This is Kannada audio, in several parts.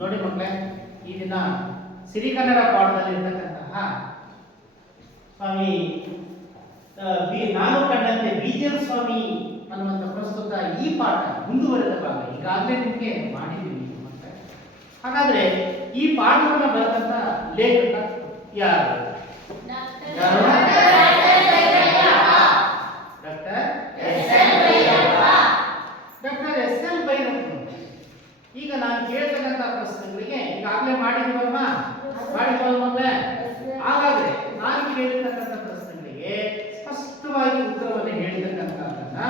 ನೋಡಿ ಮಕ್ಕಳೇ, ಈ ದಿನ ಸಿರಿಕನ್ನಡ ಪಾಠದಲ್ಲಿ ಇರತಕ್ಕಂತಹ ಸ್ವಾಮಿ ನಾನು ಕಂಡಂತೆ ಬಿಜಿಎಲ್ ಸ್ವಾಮಿ ಅನ್ನುವಂಥ ಪ್ರಸ್ತುತ ಈ ಪಾಠ ಮುಂದುವರೆದ ಭಾಗ ಈಗಾಗಲೇ ನಿಮಗೆ ಮಾಡಿದ್ದೀವಿ ಮಕ್ಕಳೇ. ಹಾಗಾದ್ರೆ ಈ ಪಾಠವನ್ನು ಬರೆದಂತ ಲೇಖಕ ಯಾರು? Doctor S L Bhyrappa. ಈಗ ನಾನು ಕೇಳ್ತಕ್ಕಂಥ ಪ್ರಶ್ನೆಗಳಿಗೆ ಈಗಾಗಲೇ ಮಾಡಿದೀವಲ್ವಾ? ಮಕ್ಕಳೇ. ಹಾಗಾದ್ರೆ ನಾನು ಕೇಳಿರ್ತಕ್ಕಂಥ ಪ್ರಶ್ನೆಗಳಿಗೆ ಸ್ಪಷ್ಟವಾಗಿ ಉತ್ತರವನ್ನು ಹೇಳಿರ್ತಕ್ಕಂಥದ್ದನ್ನ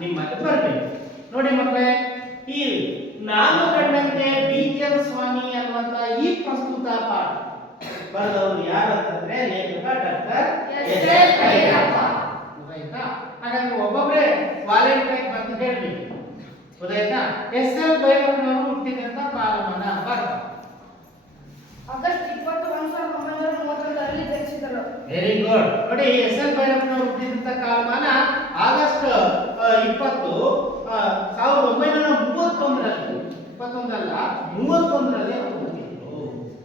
ನಿಮ್ಮಲ್ಲಿ ಬರಬೇಕು. ನೋಡಿ ಮಕ್ಕಳೇ, ಈ ನಾನು ಕಂಡಂತೆ ಬಿಜಿಎಲ್ ಸ್ವಾಮಿ ಅನ್ನುವಂತ ಈ ಪ್ರಸ್ತುತ ಪಾಠ ಬರೆದವರು ಯಾರು ಅಂತಂದ್ರೆ ಲೇಖಕ ಡಾಕ್ಟರ್ ಎಸ್ ಎಲ್ ಭೈರಪ್ಪ. ಗೊತ್ತಾಯ್ತಾ? ಹಾಗಾಗಿ ಒಬ್ಬೊಬ್ಬರೇ ವಾಲೆಂಟೈನ್ ಬಂದು ಹೇಳಬೇಕು. ಗೊತ್ತಾಯ್ತಾ? ಎಸ್ ಎಲ್ ಭೈರಪ್ಪನವರು ಹುಟ್ಟಿದಂತ ಕಾಲಮಾನ ಆಗಸ್ಟ್ 20, 1931ರಲ್ಲಿ ಜನಿಸಿದರು. Very good. ನೋಡಿ, ಎಸ್ ಎಲ್ ಭೈರಪ್ಪನವರು ಹುಟ್ಟಿದಂತ ಕಾಲಮಾನ ಆಗಸ್ಟ್ 20, 1931ರಲ್ಲಿ 21 ಅಲ್ಲ 31ರಲ್ಲಿ ಅವರು ಹುಟ್ಟಿದ್ರು.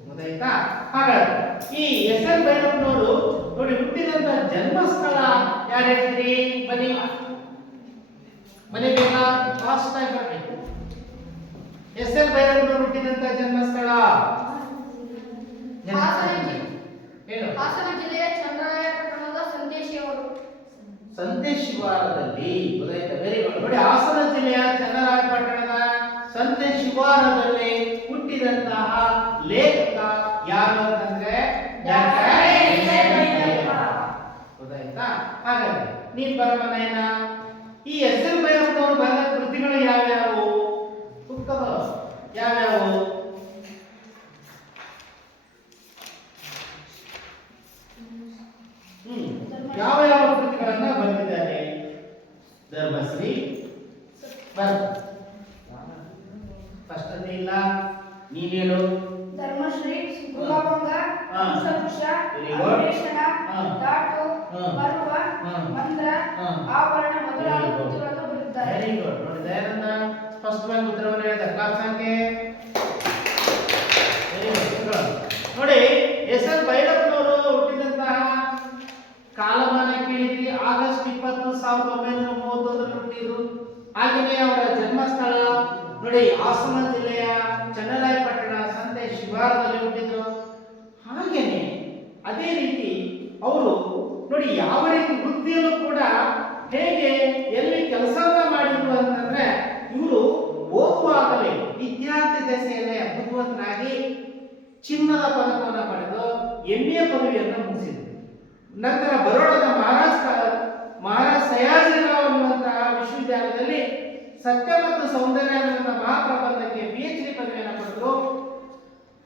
ಗೊತ್ತಾಯ್ತಾ? ಹಾಗಾದ್ರೆ ಈ ಎಸ್ ಎಲ್ ಭೈರಪ್ಪನವರು ನೋಡಿ ಹುಟ್ಟಿದಂತ ಜನ್ಮಸ್ಥಳ ಯಾರು ಹೇಳ್ತೀರಿ? ಬನ್ನಿ ಬೇಗ ಫಾಸ್ಟ್ ಆಗಿ ಬರಬೇಕು. ಎಸ್ ಎಲ್ ಭೈರಪ್ಪನವರು ಹುಟ್ಟಿದಂತ ಜನ್ಮಸ್ಥಳ ಹಾಸನ ಜಿಲ್ಲೆಯ ಚಂದ್ರಾಯಪಟ್ಟಣದ ಸಂತೇಶಿವಾರದಲ್ಲಿ. ಗೊತ್ತಾಯ್ತಾ? Very good. ನೋಡಿ, ಹಾಸನ ಜಿಲ್ಲೆಯ ಚನ್ನರಾಯಪಟ್ಟಣದ ಸಂತೇಶಿವಾರದಲ್ಲಿ ಹುಟ್ಟಿದಂತಹ ಲೇಖಕ ಯಾರು ಅಂತಂದ್ರೆ ಗೊತ್ತಾಯ್ತಾ? ಹಾಗಾದ್ರೆ ನೀನ್ ಬರವನೇನ ಈ ಎಸ್ ಎಲ್ ಭೈರಪ್ಪನವರು ಬರೆದ ಕೃತಿಗಳು ಯಾವ್ಯಾವು? ಉತ್ತಮ ಯಾವ್ಯಾವು? ಯಾವ ಯಾವ ಕೃತಿಗಳನ್ನ ಬರೆದಿದ್ದಾರೆ? ಧರ್ಮಶ್ರೀ ಸ್ಪಷ್ಟತೆ ಇಲ್ಲ, ನೀನೇನು? ಧರ್ಮಶ್ರೀ, ಗೃಹಭಂಗ, ವಂಶವೃಕ್ಷ, ಅನ್ವೇಷಣ, ದಾಟು, ಪರ್ವ, ಮಂದ್ರ, ಆವರಣ ಮೊದಲಾದ ಕೃತಿಗಳನ್ನು ಬರೆದಿದ್ದಾರೆ. Very good. ನೋಡಿ, ದಯಾನಂದ ಸ್ಪಷ್ಟವಾಗಿ ಉತ್ತರವನ್ನು ಹೇಳಿದ. ಕ್ಲಾಸ್ ಸಂಖ್ಯೆ ನೋಡಿ, ಎಸ್ ಎಲ್ ಭೈರಪ್ಪನವರು ಹುಟ್ಟಿದಂತಹ ಕಾಲಮಾನ ಕೇಳಿದ್ರಿ. ಆಗಸ್ಟ್ 20, 1931ರಲ್ಲಿ ಹುಟ್ಟಿದ್ರು. ಹಾಗೆಯೇ ಅವರ ಜನ್ಮಸ್ಥಳ ನೋಡಿ ಹಾಸನ ಜಿಲ್ಲೆಯ ಚನ್ನರಾಯಪಟ್ಟಣ ಸಂತೆ ಶಿವಾರದಲ್ಲಿ ಹುಟ್ಟಿದ್ರು. ಹಾಗೇನೆ ಅದೇ ರೀತಿ ಅವರು ನೋಡಿ ಯಾವ ರೀತಿ ವೃತ್ತಿಯಲ್ಲೂ ಕೂಡ ಹೇಗೆ ಎಲ್ಲಿ ಕೆಲಸವನ್ನ ಮಾಡಿದ್ರು ಅಂತಂದ್ರೆ ಇವರು ಓದುವಾಗಲೇ ವಿದ್ಯಾರ್ಥಿ ದಶೆಯಲ್ಲೇ ಬುದ್ಧಿವಂತನಾಗಿ ಚಿನ್ನದ ಪದಕವನ್ನು ಪಡೆದು MA ಪದವಿಯನ್ನು ಮುಗಿಸಿದರು. ನಂತರ ಬರೋಡದ ಮಹಾರಾಜ್ ಸಯಾಜಿರಾವ್ ಅನ್ನುವಂತಹ ವಿಶ್ವವಿದ್ಯಾಲಯದಲ್ಲಿ ಸತ್ಯ ಮತ್ತು ಸೌಂದರ್ಯ ಅನ್ನುವಂಥ ಮಹಾಪ್ರಬಂಧಕ್ಕೆ PhD ಪದವಿಯನ್ನು ಪಡೆದರು.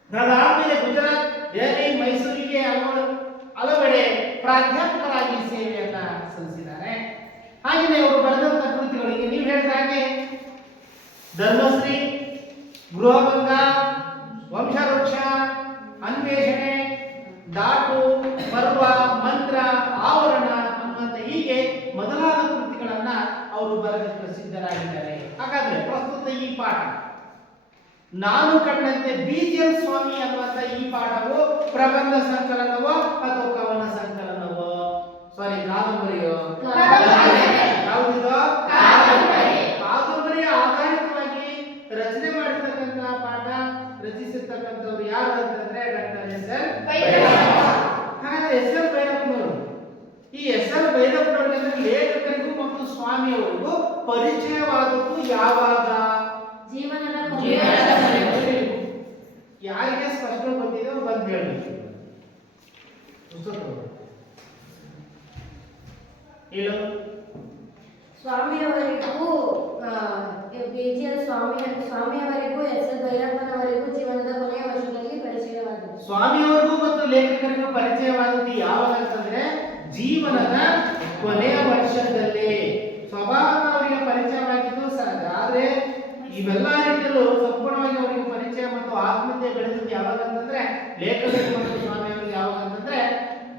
ಅದಾದ್ಮೇಲೆ ಗುಜರಾತ್, ದೆಹಲಿ, ಮೈಸೂರಿಗೆ ಹಲವೆಡೆ ಪ್ರಾಧ್ಯಾಪಕರಾಗಿ ಸೇವೆಯನ್ನ ಸಲ್ಲಿಸಿದ್ದಾರೆ. ಹಾಗೆಯೇ ಅವರು ಬರೆದಂತ ಕೃತಿಗಳಿಗೆ ನೀವು ಹೇಳಿದ ಹಾಗೆ ಧರ್ಮಶ್ರೀ, ಗೃಹಭಂಗ, ವಂಶವೃಕ್ಷ, ಅನ್ವೇಷಣೆ, ದಾಟು, ಪರ್ವ, ಮಂತ್ರ, ಆವರಣ ಅನ್ನುವಂಥ ಹೀಗೆ ಮೊದಲಾದ ಕೃತಿಗಳನ್ನ ಅವರು ಬರೆದು ಪ್ರಸಿದ್ಧರಾಗಿದ್ದಾರೆ. ಹಾಗಾದ್ರೆ ಪ್ರಸ್ತುತ ಈ ಪಾಠ ನಾನು ಕಂಡಂತೆ ಬಿಜಿಎಲ್ ಸ್ವಾಮಿ ಅನ್ನುವಂಥ ಈ ಪಾಠವು ಪ್ರಬಂಧ ಸಂಕಲನವೋ ಅಥವಾ ಕವನ ಸಂಕಲನವೋ? ಸಾರಿ, ಕಾದಂಬರಿಯೋ? ಯಾವುದಿದೋ? ಕಾದಂಬರಿಯ ಆಧಾರಿತವಾಗಿ ರಚನೆ ಮಾಡಿರ್ತಕ್ಕಂತಹ ಪಾಠ ರಚಿಸಿರ್ತಕ್ಕಂಥವ್ರು ಯಾರು ಅಂತಂದ್ರೆ ಡಾಕ್ಟರ್ ಎಸ್ ಎಲ್ ಭೈರಪ್ಪ. ಹಾಗಾದ್ರೆ ಎಸ್ ಎಲ್ ಭೈರಪ್ಪನವರು ಈ ಎಸ್ ಎಲ್ ಭೈರಪ್ಪನವರಿಗೆ ಲೇಖಕರಿಗೂ ಮತ್ತು ಸ್ವಾಮಿಯವರಿಗೂ ಪರಿಚಯವಾದದ್ದು ಯಾವಾಗ? ಯಾರಿಗೆ ಸ್ಪಷ್ಟ ಗೊತ್ತಿದೆ ಬಂದು ಹೇಳಬೇಕು. ಹೇಳು. ಸ್ವಾಮಿಯವರಿಗೂ ಬಿಜಿಎಲ್ ಸ್ವಾಮಿಯವರಿಗೂ ಎಸ್ ಎಲ್ ಭೈರಪ್ಪನವರಿಗೂ ಜೀವನದ ಕೊನೆಯ ವರ್ಷದಲ್ಲಿ ಪರಿಚಯವಾದದ್ದು. ಸ್ವಾಮಿಯವರಿಗೂ ಮತ್ತು ಲೇಖಕರಿಗೂ ಪರಿಚಯವಾದದ್ದು ಯಾವಾಗ ಅಂತಂದ್ರೆ ಜೀವನದ ಕೊನೆಯ ವರ್ಷದಲ್ಲಿ. ಸ್ವಭಾವ ಅವರಿಗೆ ಪರಿಚಯವಾಗಿದ್ದು ಆದ್ರೆ ಇವೆಲ್ಲ ರೀತಿಯಲ್ಲೂ ಸಂಪೂರ್ಣವಾಗಿ ಅವರಿಗೆ ಪರಿಚಯ ಮತ್ತು ಆತ್ಮೀಯತೆ ಬೆಳೆದಿದ್ದು ಯಾವಾಗ ಅಂತಂದ್ರೆ ಲೇಖಕರಿಗೆ ಮತ್ತು ಸ್ವಾಮಿಯವರಿಗೆ ಯಾವಾಗ ಅಂತಂದ್ರೆ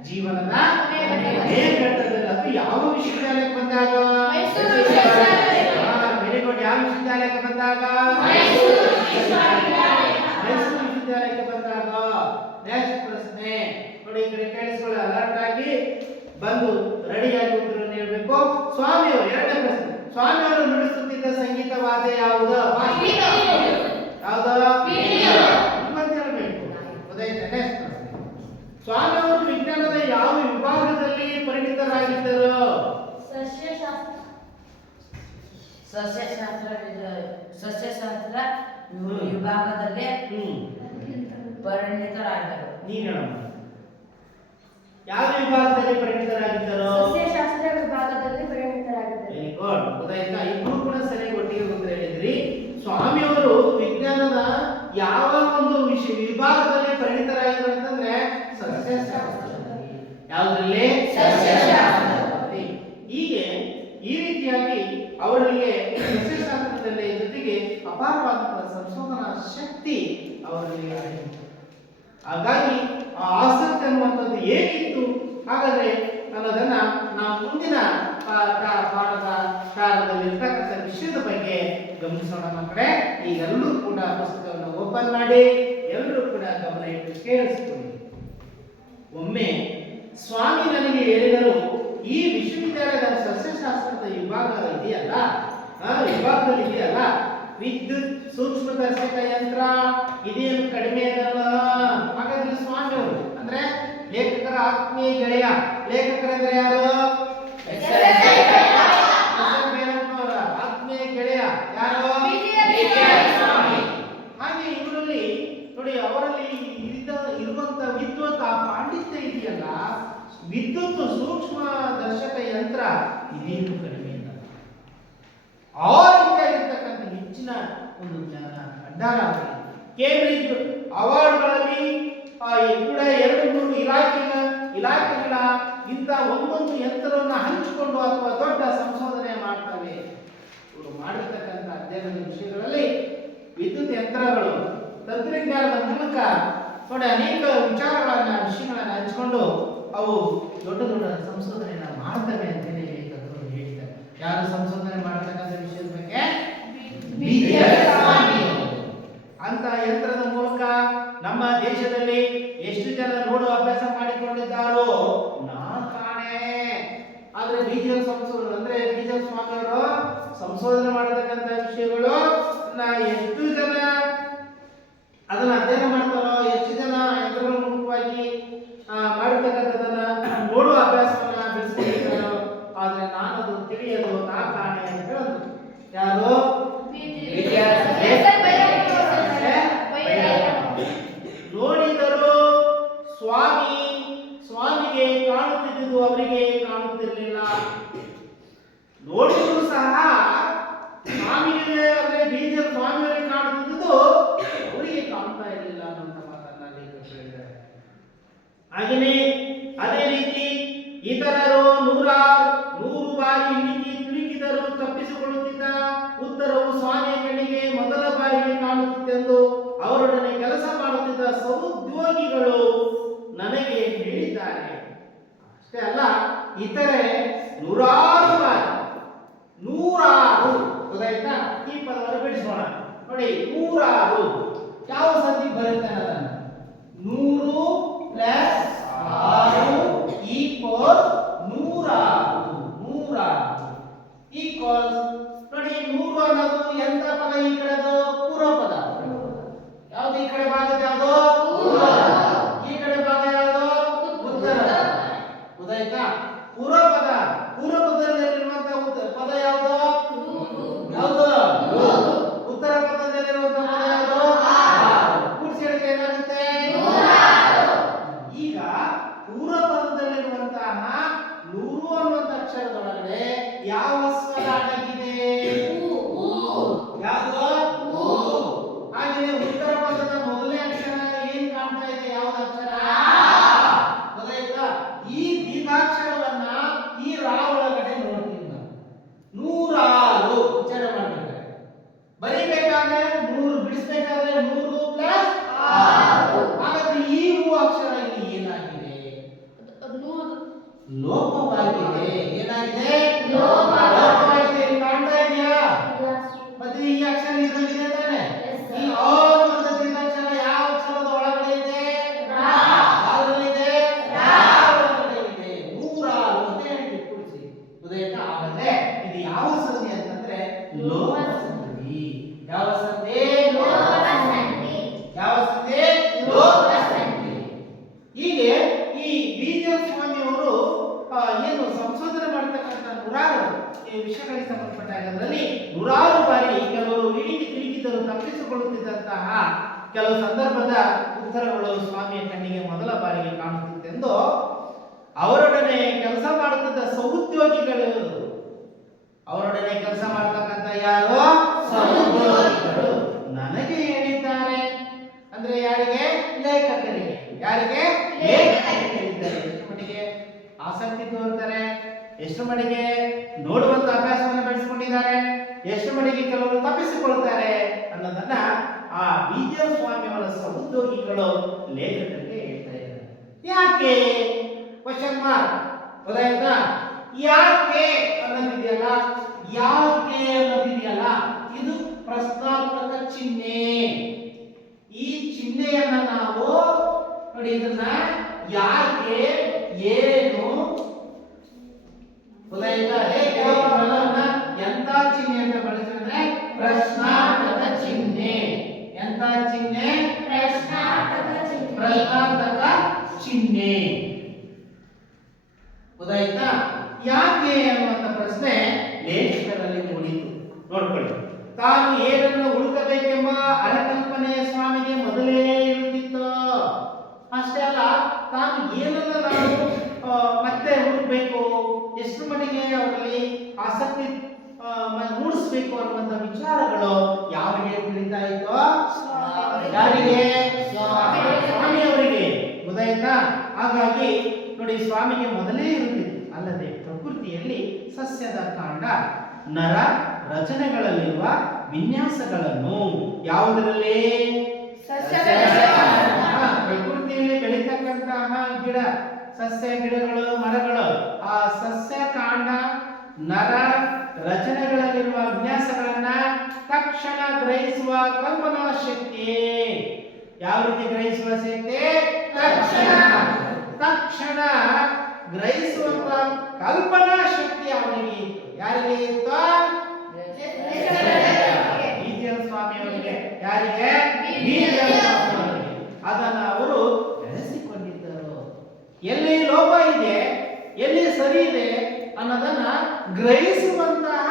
ಜೀವನದ ಕೊನೆಯ ಘಟ್ಟದಲ್ಲಿ. ಅದು ಯಾವ ವಿಶ್ವವಿದ್ಯಾಲಯಕ್ಕೆ ಬಂದಾಗ? Very good. ಯಾವ ವಿಶ್ವವಿದ್ಯಾಲಯಕ್ಕೆ ಬಂದಾಗ? ಮೈಸೂರು ಬಂದು ರೆಡಿಯಾಗಿ ಉತ್ತರವನ್ನು ಹೇಳ್ಬೇಕು. ಸ್ವಾಮಿಯವರು ಎರಡನೇ ಪ್ರಶ್ನೆ, ಸ್ವಾಮಿಯವರು ನುಡಿಸುತ್ತಿದ್ದ ಸಂಗೀತ ವಾದ್ಯ ಯಾವುದು? ಯಾವುದು ಅಂತ ಹೇಳ್ಬೇಕು. ಗೊತ್ತಾಯ್ತಾ? ನೆಕ್ಸ್ಟ್ ಪ್ರಶ್ನೆ, ಸ್ವಾಮಿಯವರು ವಿಜ್ಞಾನದ ಯಾವ ವಿಭಾಗದಲ್ಲಿ ಪರಿಣಿತರಾಗಿದ್ದರು? ಸಸ್ಯಶಾಸ್ತ್ರ ವಿಭಾಗದಲ್ಲಿ ಪರಿಣಿತರಾಗಿದ್ದರು. ನೀನ್ ಹೇಳಮ್ಮ, ಯಾವ ವಿಭಾಗದಲ್ಲಿ ಪರಿಣಿತರಾಗಿದ್ದರು? ಸಸ್ಯಶಾಸ್ತ್ರ ವಿಭಾಗದಲ್ಲಿ ಪರಿಣಿತರಾಗಿದ್ದರು. Very good. ಗೊತ್ತಾಯ್ತಾ? ಇಬ್ರು ಕೂಡ ಸರಿಯಾಗಿ ಒಟ್ಟಿಗೆ ಉತ್ತರ ಹೇಳಿದ್ರಿ. ಸ್ವಾಮಿಯವರು ವಿಜ್ಞಾನದ ಯಾವ ಒಂದು ವಿಭಾಗದಲ್ಲಿ ಪರಿಣಿತರಾಗಿದ್ರು ಅಂತಂದ್ರೆ ಸಸ್ಯಶಾಸ್ತ್ರದಲ್ಲಿ. ಯಾವುದ್ರಲ್ಲಿ? ಸಸ್ಯಶಾಸ್ತ್ರದಲ್ಲಿ. ಹೀಗೆ ಈ ರೀತಿಯಾಗಿ ಅವರಿಗೆ ಸಸ್ಯಶಾಸ್ತ್ರದಲ್ಲಿ ಜೊತೆಗೆ ಅಪಾರವಾದಂತಹ ಸಂಶೋಧನಾ ಶಕ್ತಿ ಅವರಲ್ಲಿ ಆಗಿದೆ. ಹಾಗಾಗಿ ಆ ಆಸಕ್ತಿ ಅನ್ನುವಂಥದ್ದು ಹೇಗಿತ್ತು ಹಾಗಾದ್ರೆ ಅನ್ನೋದನ್ನ ನಾವು ಮುಂದಿನ ಪಾಠದ ಕಾಲದಲ್ಲಿರ್ತಕ್ಕಂಥ ವಿಷಯದ ಬಗ್ಗೆ ಗಮನಿಸೋಣ ಮಕ್ಕಳೇ. ಈಗೆಲ್ಲರೂ ಕೂಡ ಪುಸ್ತಕವನ್ನು ಓಪನ್ ಮಾಡಿ ಎಲ್ಲರೂ ಕೂಡ ಗಮನ ಇಟ್ಟು ಕೇಳಿಸ್ಕೊಳ್ಳಿ. ಒಮ್ಮೆ ಸ್ವಾಮಿ ನನಗೆ ಹೇಳಿದರು, ಈ ವಿಶ್ವವಿದ್ಯಾಲಯದ ಸಸ್ಯಶಾಸ್ತ್ರದ ವಿಭಾಗ ಇದೆಯಲ್ಲ, ವಿಭಾಗದಲ್ಲಿ ಇದೆಯಲ್ಲ, ವಿದ್ಯುತ್ ಸೂಕ್ಷ್ಮದರ್ಶಕ ಯಂತ್ರ ಇದೇನು ಕಡಿಮೆ ಇರಲ್ಲ. ಹಾಗಾದ್ರೆ ಸ್ವಾಮಿಯವರು ಅಂದ್ರೆ ಲೇಖಕರ ಆತ್ಮೀಯ ಗೆಳೆಯ. ಲೇಖಕರಂದ್ರೆ ಯಾರು? ಭೈರಪ್ಪನವರ ಆತ್ಮೀಯ ಗೆಳೆಯ ಯಾರು? ಹಾಗೆ ಇವರಲ್ಲಿ ನೋಡಿ, ಅವರಲ್ಲಿ ಇರುವಂತ ವಿದ್ವತ್ ಆ ಪಾಂಡಿತ್ಯ ಇದೆಯಲ್ಲ, ವಿದ್ಯುತ್ ಸೂಕ್ಷ್ಮ ದರ್ಶಕ ಯಂತ್ರ ಇದೇನು ಕಡಿಮೆ ಇಲ್ಲ. ಆ ರೀತಿಯಾಗಿರ್ತಕ್ಕಂಥ ಹೆಚ್ಚಿನ ಒಂದು ಜ್ಞಾನ ಭಂಡಾರ. ಕೇಂಬ್ರಿಡ್ಜ್ ಅವಾರ್ಡ್ಗಳಲ್ಲಿ ಕೂಡ 2-3 ಇಲಾಖೆಗಳ ಇಂಥ ಒಂದೊಂದು ಯಂತ್ರವನ್ನು ಹಂಚಿಕೊಂಡು ಅಥವಾ ದೊಡ್ಡ ಸಂಶೋಧನೆ ಮಾಡ್ತವೆ. ಇವರು ಮಾಡಿರ್ತಕ್ಕಂಥ ಅಧ್ಯಯನದ ವಿಷಯಗಳಲ್ಲಿ ವಿದ್ಯುತ್ ಯಂತ್ರಗಳು ತಂತ್ರಜ್ಞಾನದ ಮೂಲಕ ನೋಡಿ ಅನೇಕ ವಿಷಯಗಳನ್ನ ಹಂಚಿಕೊಂಡು ಅವು ದೊಡ್ಡ ದೊಡ್ಡ ಸಂಶೋಧನೆಯನ್ನ ಮಾಡ್ತವೆ ಅಂತ ಲೇಖಕರು ಹೇಳ್ತಾರೆ. ಯಾರು ಸಂಶೋಧನೆ ಮಾಡತಕ್ಕಂಥ ವಿಷಯದ ಬಗ್ಗೆ? ಅಂತ ಯಂತ್ರದ ಮೂಲಕ ನಮ್ಮ ದೇಶದಲ್ಲಿ ಎಷ್ಟು ಜನ ನೋಡು ಅಭ್ಯಾಸ ಮಾಡಿಕೊಂಡಿದ್ದಾರೋ ನಾ ಕಾಣೆ. ಆದ್ರೆ ಬೀಜಲ್ ಸಂಶೋಧನೆ ಅಂದ್ರೆ ಬೀಜಲ್ ಸ್ವಾಮಿಯವರು ಸಂಶೋಧನೆ ಮಾಡತಕ್ಕಂಥ ವಿಷಯಗಳು ಎಷ್ಟು ಜನ ಅದನ್ನ ಅಧ್ಯಯನ ಮಾಡ್ತಾರೋ, ಎಷ್ಟು ಜನ ಯಂತ್ರಗಳ ಮೂಲಕವಾಗಿ ಮಾಡಿರ್ತಕ್ಕಂಥದನ್ನ ನೋಡುವ ಅಭ್ಯಾಸವನ್ನ ಬೆಳೆಸಿದ್ದಾರೋ, ಆದ್ರೆ ನಾನದು ತಿಳಿಯದು ನಾ ಕಾಣೆ ಅಂತ ಹೇಳೋದು. ಯಾರು? ನೋಡಿದರು ಸ್ವಾಮಿಗೆ ಕಾಣುತ್ತಿದ್ದುದು ಅವರಿಗೆ ಕಾಣುತ್ತಿರಲಿಲ್ಲ. ನೋಡಿದ್ರು ಸಹ ಸ್ವಾಮಿಗೆ ಅಂದ್ರೆ ಬೀಜ ಸ್ವಾಮಿಯವರಿಗೆ ಕಾಣುತ್ತಿದ್ದುದು ಅವರಿಗೆ ಕಾಣ್ತಾ ಇರಲಿಲ್ಲ ಅನ್ನುವಂಥ ಮಾತನ್ನ ಲೇಖಕರು ಹೇಳಿದ್ದಾರೆ. ಹಾಗೆಯೇ ಅದೇ ರೀತಿ ಇತರರು 100 ಬಾರಿ ತುಳುಕಿದರೂ ತಪ್ಪಿಸಿಕೊಳ್ಳುತ್ತಿದ್ದ ಉತ್ತರವು ಸ್ವಾಮಿಯ ಕಣ್ಣಿಗೆ ಮೊದಲ ಬಾರಿಗೆ ಕಾಣುತ್ತಿತ್ತೆಂದು ಅವರೊಡನೆ ಕೆಲಸ ಮಾಡುತ್ತಿದ್ದ ಸಹೋದ್ಯೋಗಿಗಳು ನನಗೆ ಹೇಳಿದ್ದಾರೆ. ಅಷ್ಟೇ ಅಲ್ಲ, ಇತರೆ 100 ಬಾರಿ, 100 ಗೊತ್ತಾಯ್ತಾ? ಈ ಪದವನ್ನು ಬಿಡಿಸೋಣ ನೋಡಿ. 100 ಯಾವ ಸಂಧಿ ಬರುತ್ತೆ ಅನ್ನೋದನ್ನ 100 + 6 ಈಕ್ವಲ್ 100 ಈಕ್ವಲ್ ನೋಡಿ. 100 ಅನ್ನೋದು ಎಂತ ಪದ? ಈ ಕಡೆದು ಪೂರ್ವ ಪದ. ಯಾವುದು ಈ ಕಡೆ ಭಾಗದ? ಯಾವುದು ಪೂರ್ವ. ಈ ಕಡೆ ಭಾಗ ಯಾವುದು? ಉತ್ತರ. ಗೊತ್ತಾಯ್ತಾ? ಪೂರ್ವ ಪದದಲ್ಲಿರುವಂತಹ ಪದ ಯಾವುದು? ಯಾವುದು? ಉತ್ತರ ಪದದಲ್ಲಿರುವಂತಹ ಪದ ಯಾವುದು? ಕೂಡಿಸಿ ಹೇಳಿದ್ರೆ ಏನಾಗುತ್ತೆ? ಈಗ ಪೂರ್ವ ಪದದಲ್ಲಿರುವಂತಹ 100 ಅನ್ನುವಂಥ ಅಕ್ಷರದೊಳಗಡೆ ಯಾವ ಸ್ವರ ಅಡಗಿದೆ? ಯಾವುದು? ಹಾಗೆಯೇ ಉತ್ತರ ಪದದ ಮೊದಲನೇ ಅಕ್ಷರ ಏನ್ ಕಾಣ್ತಾ ಇದೆ? ಯಾವ್ದು ಅಕ್ಷರ? ಗೊತ್ತಾಯ್ತಾ? ಈ ದೀರ್ಘಾಕ್ಷರವನ್ನ ಈ ರಾ ಒಳಗಡೆ ನೋಡ್ತೀವಿ ನಾವು. 100 ಉಚ್ಚಾರ ಮಾಡ್ಬೇಕಾದ್ರೆ ಬರಿಬೇಕಾದ್ರೆ 100 ಬಿಡಿಸ್ಬೇಕಾದ್ರೆ 100 + 6. ಹಾಗಾದ್ರೆ ಈ ಹೂ ಅಕ್ಷರ ಇಲ್ಲಿ ಏನಾಗಿದೆ? ಲೋಪವಾಗಿದೆ. ಏನಾಗಿದೆ? ಲೋಪವಾಗಿದೆ. ಕಾಣ್ತಾ ಇದೆಯಾ? ಮತ್ತೆ ಈ ಅಕ್ಷರ ಇದರಲ್ಲಿದೆ ತಾನೆ? ಈ ಅನ್ನುವಂಥ ದೀರ್ಘಾಕ್ಷರ ಯಾವ ಅಕ್ಷರದ ಒಳಗಡೆ ಇದೆ? ಯಾವ್ದ್ರಲ್ಲಿದೆ? ಒಳಗಡೆ ಇದೆ. 100 ಕೆಲವು ಸಂದರ್ಭದ ಉತ್ತರಗಳು ಸ್ವಾಮಿಯ ಕಣ್ಣಿಗೆ ಮೊದಲ ಬಾರಿಗೆ ಕಾಣುತ್ತಿತ್ತೆಂದು ಅವರೊಡನೆ ಕೆಲಸ ಮಾಡುತ್ತಿದ್ದ ಸಹೋದ್ಯೋಗಿಗಳು, ಅವರೊಡನೆ ಕೆಲಸ ಮಾಡತಕ್ಕಂತ ಯಾರು ಸಹೋದ್ಯೋಗಿಗಳು ನನಗೆ ಹೇಳಿದ್ದಾರೆ. ಅಂದ್ರೆ ಯಾರಿಗೆ? ಲೇಖಕರಿಗೆ. ಯಾರಿಗೆ? ಲೇಖಕರಿಗೆ ಹೇಳಿದ್ದಾರೆ. ಎಷ್ಟು ಮಟ್ಟಿಗೆ ಆಸಕ್ತಿ ತೋರ್ತಾರೆ, ಎಷ್ಟು ಮಟ್ಟಿಗೆ ನೋಡುವಂತ ಅಭ್ಯಾಸವನ್ನು ಬೆಳೆಸಿಕೊಂಡಿದ್ದಾರೆ, ಎಷ್ಟು ಮಟ್ಟಿಗೆ ಕೆಲವರು ತಪ್ಪಿಸಿಕೊಳ್ತಾರೆ ಅನ್ನೋದನ್ನ ಆ ಬಿಜಿಎಂ ಸ್ವಾಮಿಯವರ ಸಹೋದ್ಯೋಗಿಗಳು ಲೇಖಕರಿಗೆ ಹೇಳ್ತಾ ಇದ್ದಾರೆ. ಯಾಕೆ? Question mark. ಗೊತ್ತಾಯ್ತಾ? ಯಾಕೆ ಅನ್ನೋದಿದೆಯಲ್ಲ, ಯಾಕೆ ಅನ್ನೋದಿದೆಯಲ್ಲ, ಇದು ಪ್ರಶ್ನಾರ್ಥಕ ಚಿಹ್ನೆ. ಈ ಚಿಹ್ನೆಯನ್ನ ನಾವು ನೋಡಿ, ಇದನ್ನ ಯಾಕೆ, ಏನು, ಗೊತ್ತಾಯ್ತಾ? ಎಂತ ಚಿಹ್ನೆ ಅಂತ ಬಳಸಿದ್ರೆ ಪ್ರಶ್ನಾರ್ಥಕ ಚಿಹ್ನೆ. ಎಂತ ಚಿಹ್ನೆ? ಪ್ರಶ್ನಾರ್ಥಕ ಚಿಹ್ನೆ. ಗೊತ್ತಾಯ್ತಾ? ಯಾಕೆ ಅನ್ನುವಂತ ಪ್ರಶ್ನೆ ಲೇಖಕರಲ್ಲಿ ಮೂಡಿತು. ನೋಡ್ಕೊಳ್ಳಿ, ತಾನು ಏನನ್ನು ಹುಡುಕಬೇಕೆಂಬ ಅರಕಲ್ಪನೆ ಸ್ವಾಮಿಗೆ ಮೊದಲೇ ಇರುತ್ತಿತ್ತು. ಅಷ್ಟೇ ಅಲ್ಲ, ತಾನು ಏನನ್ನ ನಾನು ಮತ್ತೆ ಹುಡುಕಬೇಕು, ಎಷ್ಟು ಮಟ್ಟಿಗೆ ಅವರಲ್ಲಿ ಆಸಕ್ತಿ ಮೂಡಿಸಬೇಕು ಅನ್ನುವಂಥ ವಿಚಾರಗಳು ಯಾರಿಗೆ ತಿಳಿತಾ ಇತ್ತು? ಯಾರಿಗೆ? ಸ್ವಾಮಿಯವರಿಗೆ. ಗೊತ್ತಾಯ್ತಾ? ಹಾಗಾಗಿ ನೋಡಿ, ಸ್ವಾಮಿಗೆ ಮೊದಲೇ ಇರುತ್ತಿತ್ತು. ಅಲ್ಲದೆ ಪ್ರಕೃತಿಯಲ್ಲಿ ಸಸ್ಯದ ಕಾಂಡ, ನರ ರಚನೆಗಳಲ್ಲಿರುವ ವಿನ್ಯಾಸಗಳನ್ನು ಯಾವುದರಲ್ಲಿ? ಪ್ರಕೃತಿಯಲ್ಲಿ ಬೆಳೀತಕ್ಕಂತಹ ಗಿಡ, ಸಸ್ಯ, ಗಿಡಗಳು, ಮರಗಳು, ಆ ಸಸ್ಯ ಕಾಂಡ, ನರ ರಚನೆಗಳಲ್ಲಿರುವ ವಿನ್ಯಾಸಗಳನ್ನ ತಕ್ಷಣ ಗ್ರಹಿಸುವ ಕಲ್ಪನಾ ಶಕ್ತಿ. ಯಾವ ರೀತಿ ಗ್ರಹಿಸುವ ಶಕ್ತಿ? ತಕ್ಷಣ ಗ್ರಹಿಸುವಂತ ಕಲ್ಪನಾ ಶಕ್ತಿ ಅವನಿಗೆ ಇತ್ತು. ಯಾರಿಗೆ ಇತ್ತು? ಬಿಜಿಎಂ ಸ್ವಾಮಿಯವರಿಗೆ. ಯಾರಿಗೆ? ಬಿಜಿಎಂ ಸ್ವಾಮಿಯವರಿಗೆ. ಅದನ್ನ ಅವರು ಬೆಳೆಸಿಕೊಂಡಿದ್ದರು. ಎಲ್ಲಿ ಲೋಪ ಇದೆ, ಎಲ್ಲಿ ಸರಿ ಇದೆ ಅನ್ನೋದನ್ನ ಗ್ರಹಿಸುವಂತಹ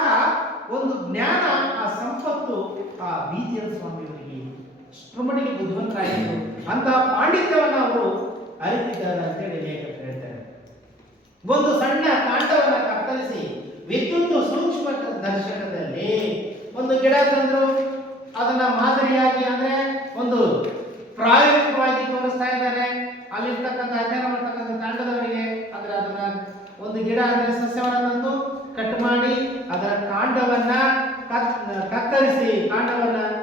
ಒಂದು ಜ್ಞಾನ, ಆ ಸಂಪತ್ತು ಆ ಬಿಜಿಎಂ ಸ್ವಾಮಿಯವರಿಗೆ ಅಷ್ಟರ ಮಟ್ಟಿಗೆ ಬುದ್ಧಿವಂತರಾಯಿತು. ಅಂತ ಪಾಂಡಿತ್ಯವನ್ನ ಅವರು ಅರಿತಿದ್ದಾರೆ ಅಂತೇಳಿ ಲೇಖಕರು ಹೇಳ್ತಾರೆ. ಒಂದು ಸಣ್ಣ ಕಾಂಡವನ್ನ ಕತ್ತರಿಸಿ ವಿದ್ಯುತ್ ಸೂಕ್ಷ್ಮ ದರ್ಶಕದಲ್ಲಿ ಒಂದು ಗಿಡ ತಂದ್ರು, ಅದನ್ನ ಮಾದರಿಯಾಗಿ ಅಂದ್ರೆ ಒಂದು ಪ್ರಾಯೋಗಿಕವಾಗಿ ತೋರಿಸ್ತಾ ಇದ್ದಾರೆ. ಅಲ್ಲಿರ್ತಕ್ಕಂಥ ಅಧ್ಯಯನ ಮಾಡ್ತಕ್ಕಂಥ ಕಾಂಡದವರಿಗೆ ಅಂದ್ರೆ ಅದನ್ನ ಒಂದು ಗಿಡ ಅಂದ್ರೆ ಸಸ್ಯವನ್ನ ತಂದು ಕಟ್ ಮಾಡಿ ಅದರ ಕಾಂಡವನ್ನ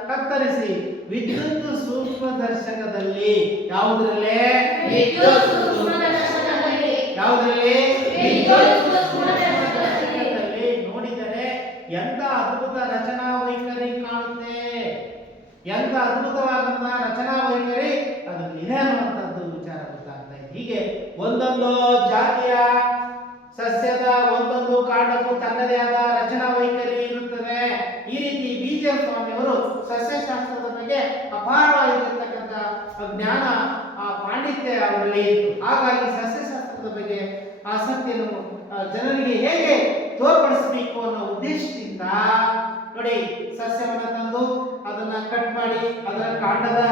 ಕತ್ತರಿಸಿ ವಿದ್ಯುತ್ ಸೂಕ್ಷ್ಮ ದರ್ಶಕದಲ್ಲಿ ಯಾವುದರಲ್ಲಿ ನೋಡಿದರೆ ಎಂತ ಅದ್ಭುತ ರಚನಾ ವೈಖರಿ ಕಾಣುತ್ತೆ. ಎಂತ ಅದ್ಭುತವಾದಂತಹ ರಚನಾ ವೈಖರಿ ಅದರಲ್ಲಿ ಇದೆ ಅನ್ನುವಂಥದ್ದು ವಿಚಾರ ಗೊತ್ತಾಗ್ತಾ ಇದೆ. ಹೀಗೆ ಒಂದೊಂದು ಜಾತಿಯ ಸಸ್ಯದ ಒಂದೊಂದು ಕಾಂಡಕ್ಕೂ ತನ್ನದೇ ಆದ ರಚನಾ ವೈಖರಿ ಇರುತ್ತದೆ. ಈ ರೀತಿ ಬಿಜಿಎಂ ಸ್ವಾಮಿಯವರು ಸಸ್ಯಶಾಸ್ತ್ರದ ಬಗ್ಗೆ ಅಪಾರವಾಗಿರತಕ್ಕಂಥ ಜ್ಞಾನ, ಆ ಪಾಂಡಿತ್ಯ ಅವರಲ್ಲಿ ಇತ್ತು. ಹಾಗಾಗಿ ಸಸ್ಯಶಾಸ್ತ್ರದ ಬಗ್ಗೆ ಆಸಕ್ತಿಯನ್ನು ಜನರಿಗೆ ಹೇಗೆ ತೋರ್ಪಡಿಸಬೇಕು ಅನ್ನೋ ಉದ್ದೇಶದಿಂದ ನೋಡಿ, ಸಸ್ಯವನ್ನು ತಂದು ಅದನ್ನ ಕಟ್ ಮಾಡಿ ಅದರ ಕಾಂಡದ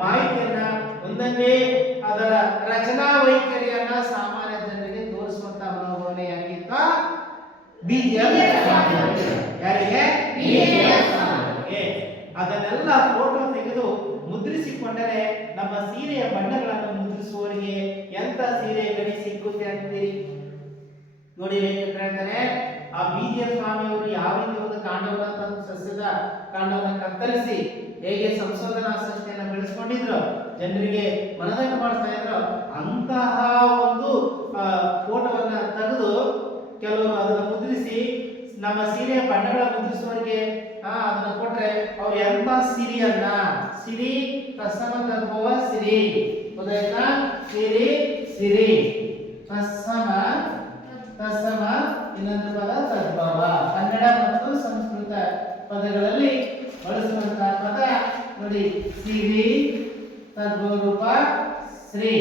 ಮಾಹಿತಿಯನ್ನ ಒಂದೊಂದೇ ಅದರ ರಚನಾ ವೈಖರಿಯನ್ನ ಸಾಮಾನ್ಯ ಜನರಿಗೆ ತೋರಿಸುವಂತ ಮನೋಭಾವನೆ ಯಾರಿಗಿತ್ತ? ಬಿಜಿಎಂ ಯಾರಿಗೆ? ಅದನ್ನೆಲ್ಲ ಫೋಟೋ ತೆಗೆದು ಮುದ್ರಿಸಿಕೊಂಡರೆ ನಮ್ಮ ಸೀರೆಯ ಬಣ್ಣಗಳನ್ನು ಮುದ್ರಿಸುವವರಿಗೆ ಎಂತ ಸೀರೆ ಗಡಿ ಸಿಕ್ಕುತ್ತೆ ಅಂತೀರಿ? ನೋಡಿ, ಹೇಳ್ತಾರೆ ಆ ಬಿಜಿಎಂ ಸ್ವಾಮಿಯವರು ಯಾವ ರೀತಿ ಒಂದು ಕಾಂಡವನ್ನ ತಂದು ಸಸ್ಯದ ಕಾಂಡವನ್ನು ಕತ್ತರಿಸಿ ಹೇಗೆ ಸಂಶೋಧನಾ ಆಸಕ್ತಿಯನ್ನು ಬೆಳೆಸ್ಕೊಂಡಿದ್ರು, ಜನರಿಗೆ ಮನದಟ್ಟು ಮಾಡ್ತಾ ಇದ್ರು, ಅಂತಹ ಒಂದು ಫೋಟೋವನ್ನ ತೆಗೆದು ಕೆಲವರು ಅದನ್ನು ಮುದ್ರಿಸಿ ನಮ್ಮ ಸೀರೆಯ ಬಣ್ಣಗಳ ಮುದ್ರಿಸುವವರಿಗೆ ಅದನ್ನ ಕೊಟ್ರೆ ಅವ್ರು ಎಂತ ಸಿರಿಯನ್ನ ಸಿರಿ ತತ್ಸಮ ತದ್ಭವ ಸಿರಿ, ಗೊತ್ತಾಯ್ತಾ? ಸಿರಿ ತತ್ಸಮ ಇನ್ನೊಂದು ಪದ ತದ್ಭವ. ಕನ್ನಡ ಮತ್ತು ಸಂಸ್ಕೃತ ಪದಗಳಲ್ಲಿ ಬಳಸುವಂತಹ ಪದ ನೋಡಿ, ಸಿರಿ ತದ್ಭವ ರೂಪ ಶ್ರೀ.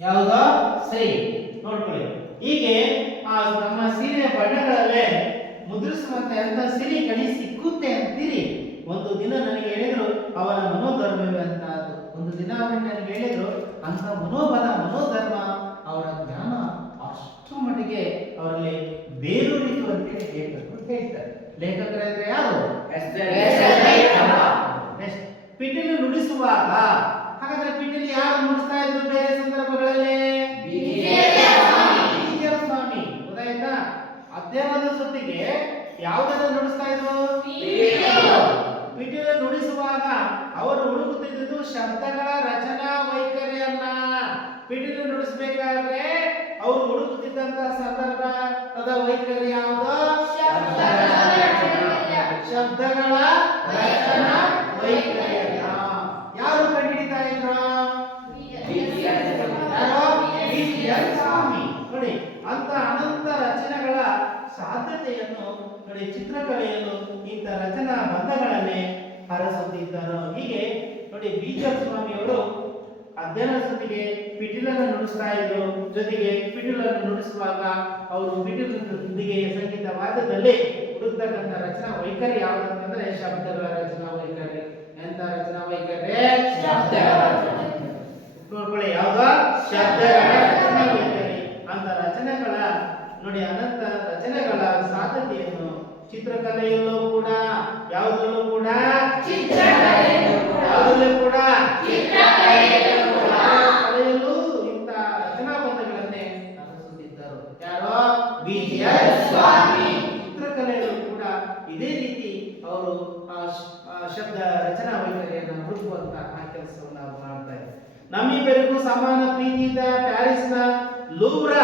ಯಾವುದೋ ಶ್ರೀ. ನೋಡ್ಕೊಳ್ಳಿ, ಹೀಗೆ ಆ ನಮ್ಮ ಸೀರೆಯ ಬಣ್ಣಗಳಲ್ಲೇ ಮುದ್ರಿಸುವಂತ ಎಂತ ಸಿರಿ ಗಡಿ ಸಿಕ್ಕುತ್ತೆ ಅಂತೀರಿ? ಒಂದು ದಿನ ನನಗೆ ಹೇಳಿದ್ರು ಅವನ ಮನೋಧರ್ಮವೇ ಅಂತ ಅದು. ಒಂದು ದಿನ ಅವನಿಗೆ ನನಗೆ ಹೇಳಿದ್ರು ಅಂತ ಮನೋಧರ್ಮ ಅವರ ಜ್ಞಾನ ಅಷ್ಟು ಮಟ್ಟಿಗೆ ಅವರಲ್ಲಿ ಬೇರೂರಿತು ಅಂತೇಳಿ ಲೇಖಕರು ಹೇಳ್ತಾರೆ. ಲೇಖಕರಂದ್ರೆ ಯಾರು? ನೆಕ್ಸ್ಟ್, ಪಿಟೀಲು ನುಡಿಸುವಾಗ, ಹಾಗಾದ್ರೆ ಪಿಟೀಲು ಯಾರು ನುಡಿಸ್ತಾ ಇದ್ರು ಬೇರೆ ಸಂದರ್ಭಗಳಲ್ಲಿ? ಬೀಜರ ಸ್ವಾಮಿ. ಗೊತ್ತಾಯ್ತಾ? ಅಧ್ಯಯನದ ಜೊತೆಗೆ ಯಾವುದನ್ನು ನುಡಿಸ್ತಾ ಇದ್ರು? ಪಿಟೀಲು ನುಡಿಸುವಾಗ ಅವರು ಹುಡುಕುತ್ತಿದ್ದುದು ಶಬ್ದಗಳ ರಚನಾ ವೈಖರಿಯನ್ನ. ಪಿಟೀಲು ನುಡಿಸಬೇಕಾದ್ರೆ ಅವರು ಹುಡುಕುತ್ತಿದ್ದಂತ ಸಂದರ್ಭ ಅದ ವೈಖರಿ ಯಾವುದು? ಶಬ್ದಗಳ ರಚನಾ ವೈಖರಿಯನ್ನ ಯಾರು ಕಂಡುಹಿಡಿತಾ ಇದ್ರು? ಸ್ವಾಮಿ. ನೋಡಿ, ಅಂತ ಅನಂತ ರಚನೆಗಳ ಸಾಧ್ಯತೆಯನ್ನು ನೋಡಿ ಚಿತ್ರಕಲೆಯಲ್ಲೂ ಇಂಥ ರಚನಾ ಬಂಧಗಳನ್ನೇ ಹರಸುತ್ತಿದ್ದರು. ಹೀಗೆ ನೋಡಿ ಬೀಜರ್ ಸ್ವಾಮಿಯವರು ಅಧ್ಯಯನ ಜೊತೆಗೆ ಪಿಟೀಲನ್ನು ನುಡಿಸ್ತಾ ಇದ್ರು. ಜೊತೆಗೆ ಪಿಟೀಲನ್ನು ನುಡಿಸುವಾಗ ಅವರು ಪಿಟೀಲದೊಂದಿಗೆ ಸಂಗೀತ ವಾದ್ಯದಲ್ಲಿ ಹುಡುಕ್ತಕ್ಕಂಥ ರಚನಾ ವೈಖರಿ ಯಾವುದಂತಂದ್ರೆ ಶಬ್ದಗಳ ರಚನಾ ವೈಖರಿ. ಎಂತ ರಚನಾ ವೈಖರಿ? ನೋಡ್ಕೊಳ್ಳಿ, ಯಾವ್ದ? ಶಬ್ದಗಳ ರಚನಾ ವೈಖರಿ. ಅಂತ ರಚನೆಗಳ ನೋಡಿ ಅನಂತ ರಚನೆಗಳ ಸಾಧ್ಯತೆಯನ್ನು ಚಿತ್ರಕಲೆಯಲ್ಲೂ ಕೂಡ, ಯಾವುದರಲ್ಲೂ ಕೂಡ, ಯಾವುದರಲ್ಲೂ ಕೂಡ ಕಲೆಯಲ್ಲೂ ಇಂಥ ರಚನಾ ಬಂಧಗಳನ್ನೇ ಹರಸುತ್ತಿದ್ದರು. ಯಾರೋ? ಬೀಜರ್ ಸ್ವಾಮಿ. ಚಿತ್ರಕಲೆಯಲ್ಲೂ ಕೂಡ ಇದೇ ರೀತಿ ಅವರು ಶಬ್ದ ರಚನಾ ವೈಖರಿಯನ್ನು ಹುಡುಕುವಂತ ಆ ಕೆಲಸವನ್ನು ನಾವು ಮಾಡ್ತಾ ಇದ್ದೇವೆ. ನಮ್ಮಿಬ್ಬರಿಗೂ ಸಮಾನ ಪ್ರೀತಿಯಿಂದ ಪ್ಯಾರಿಸ್ನ ಲೂವ್ರ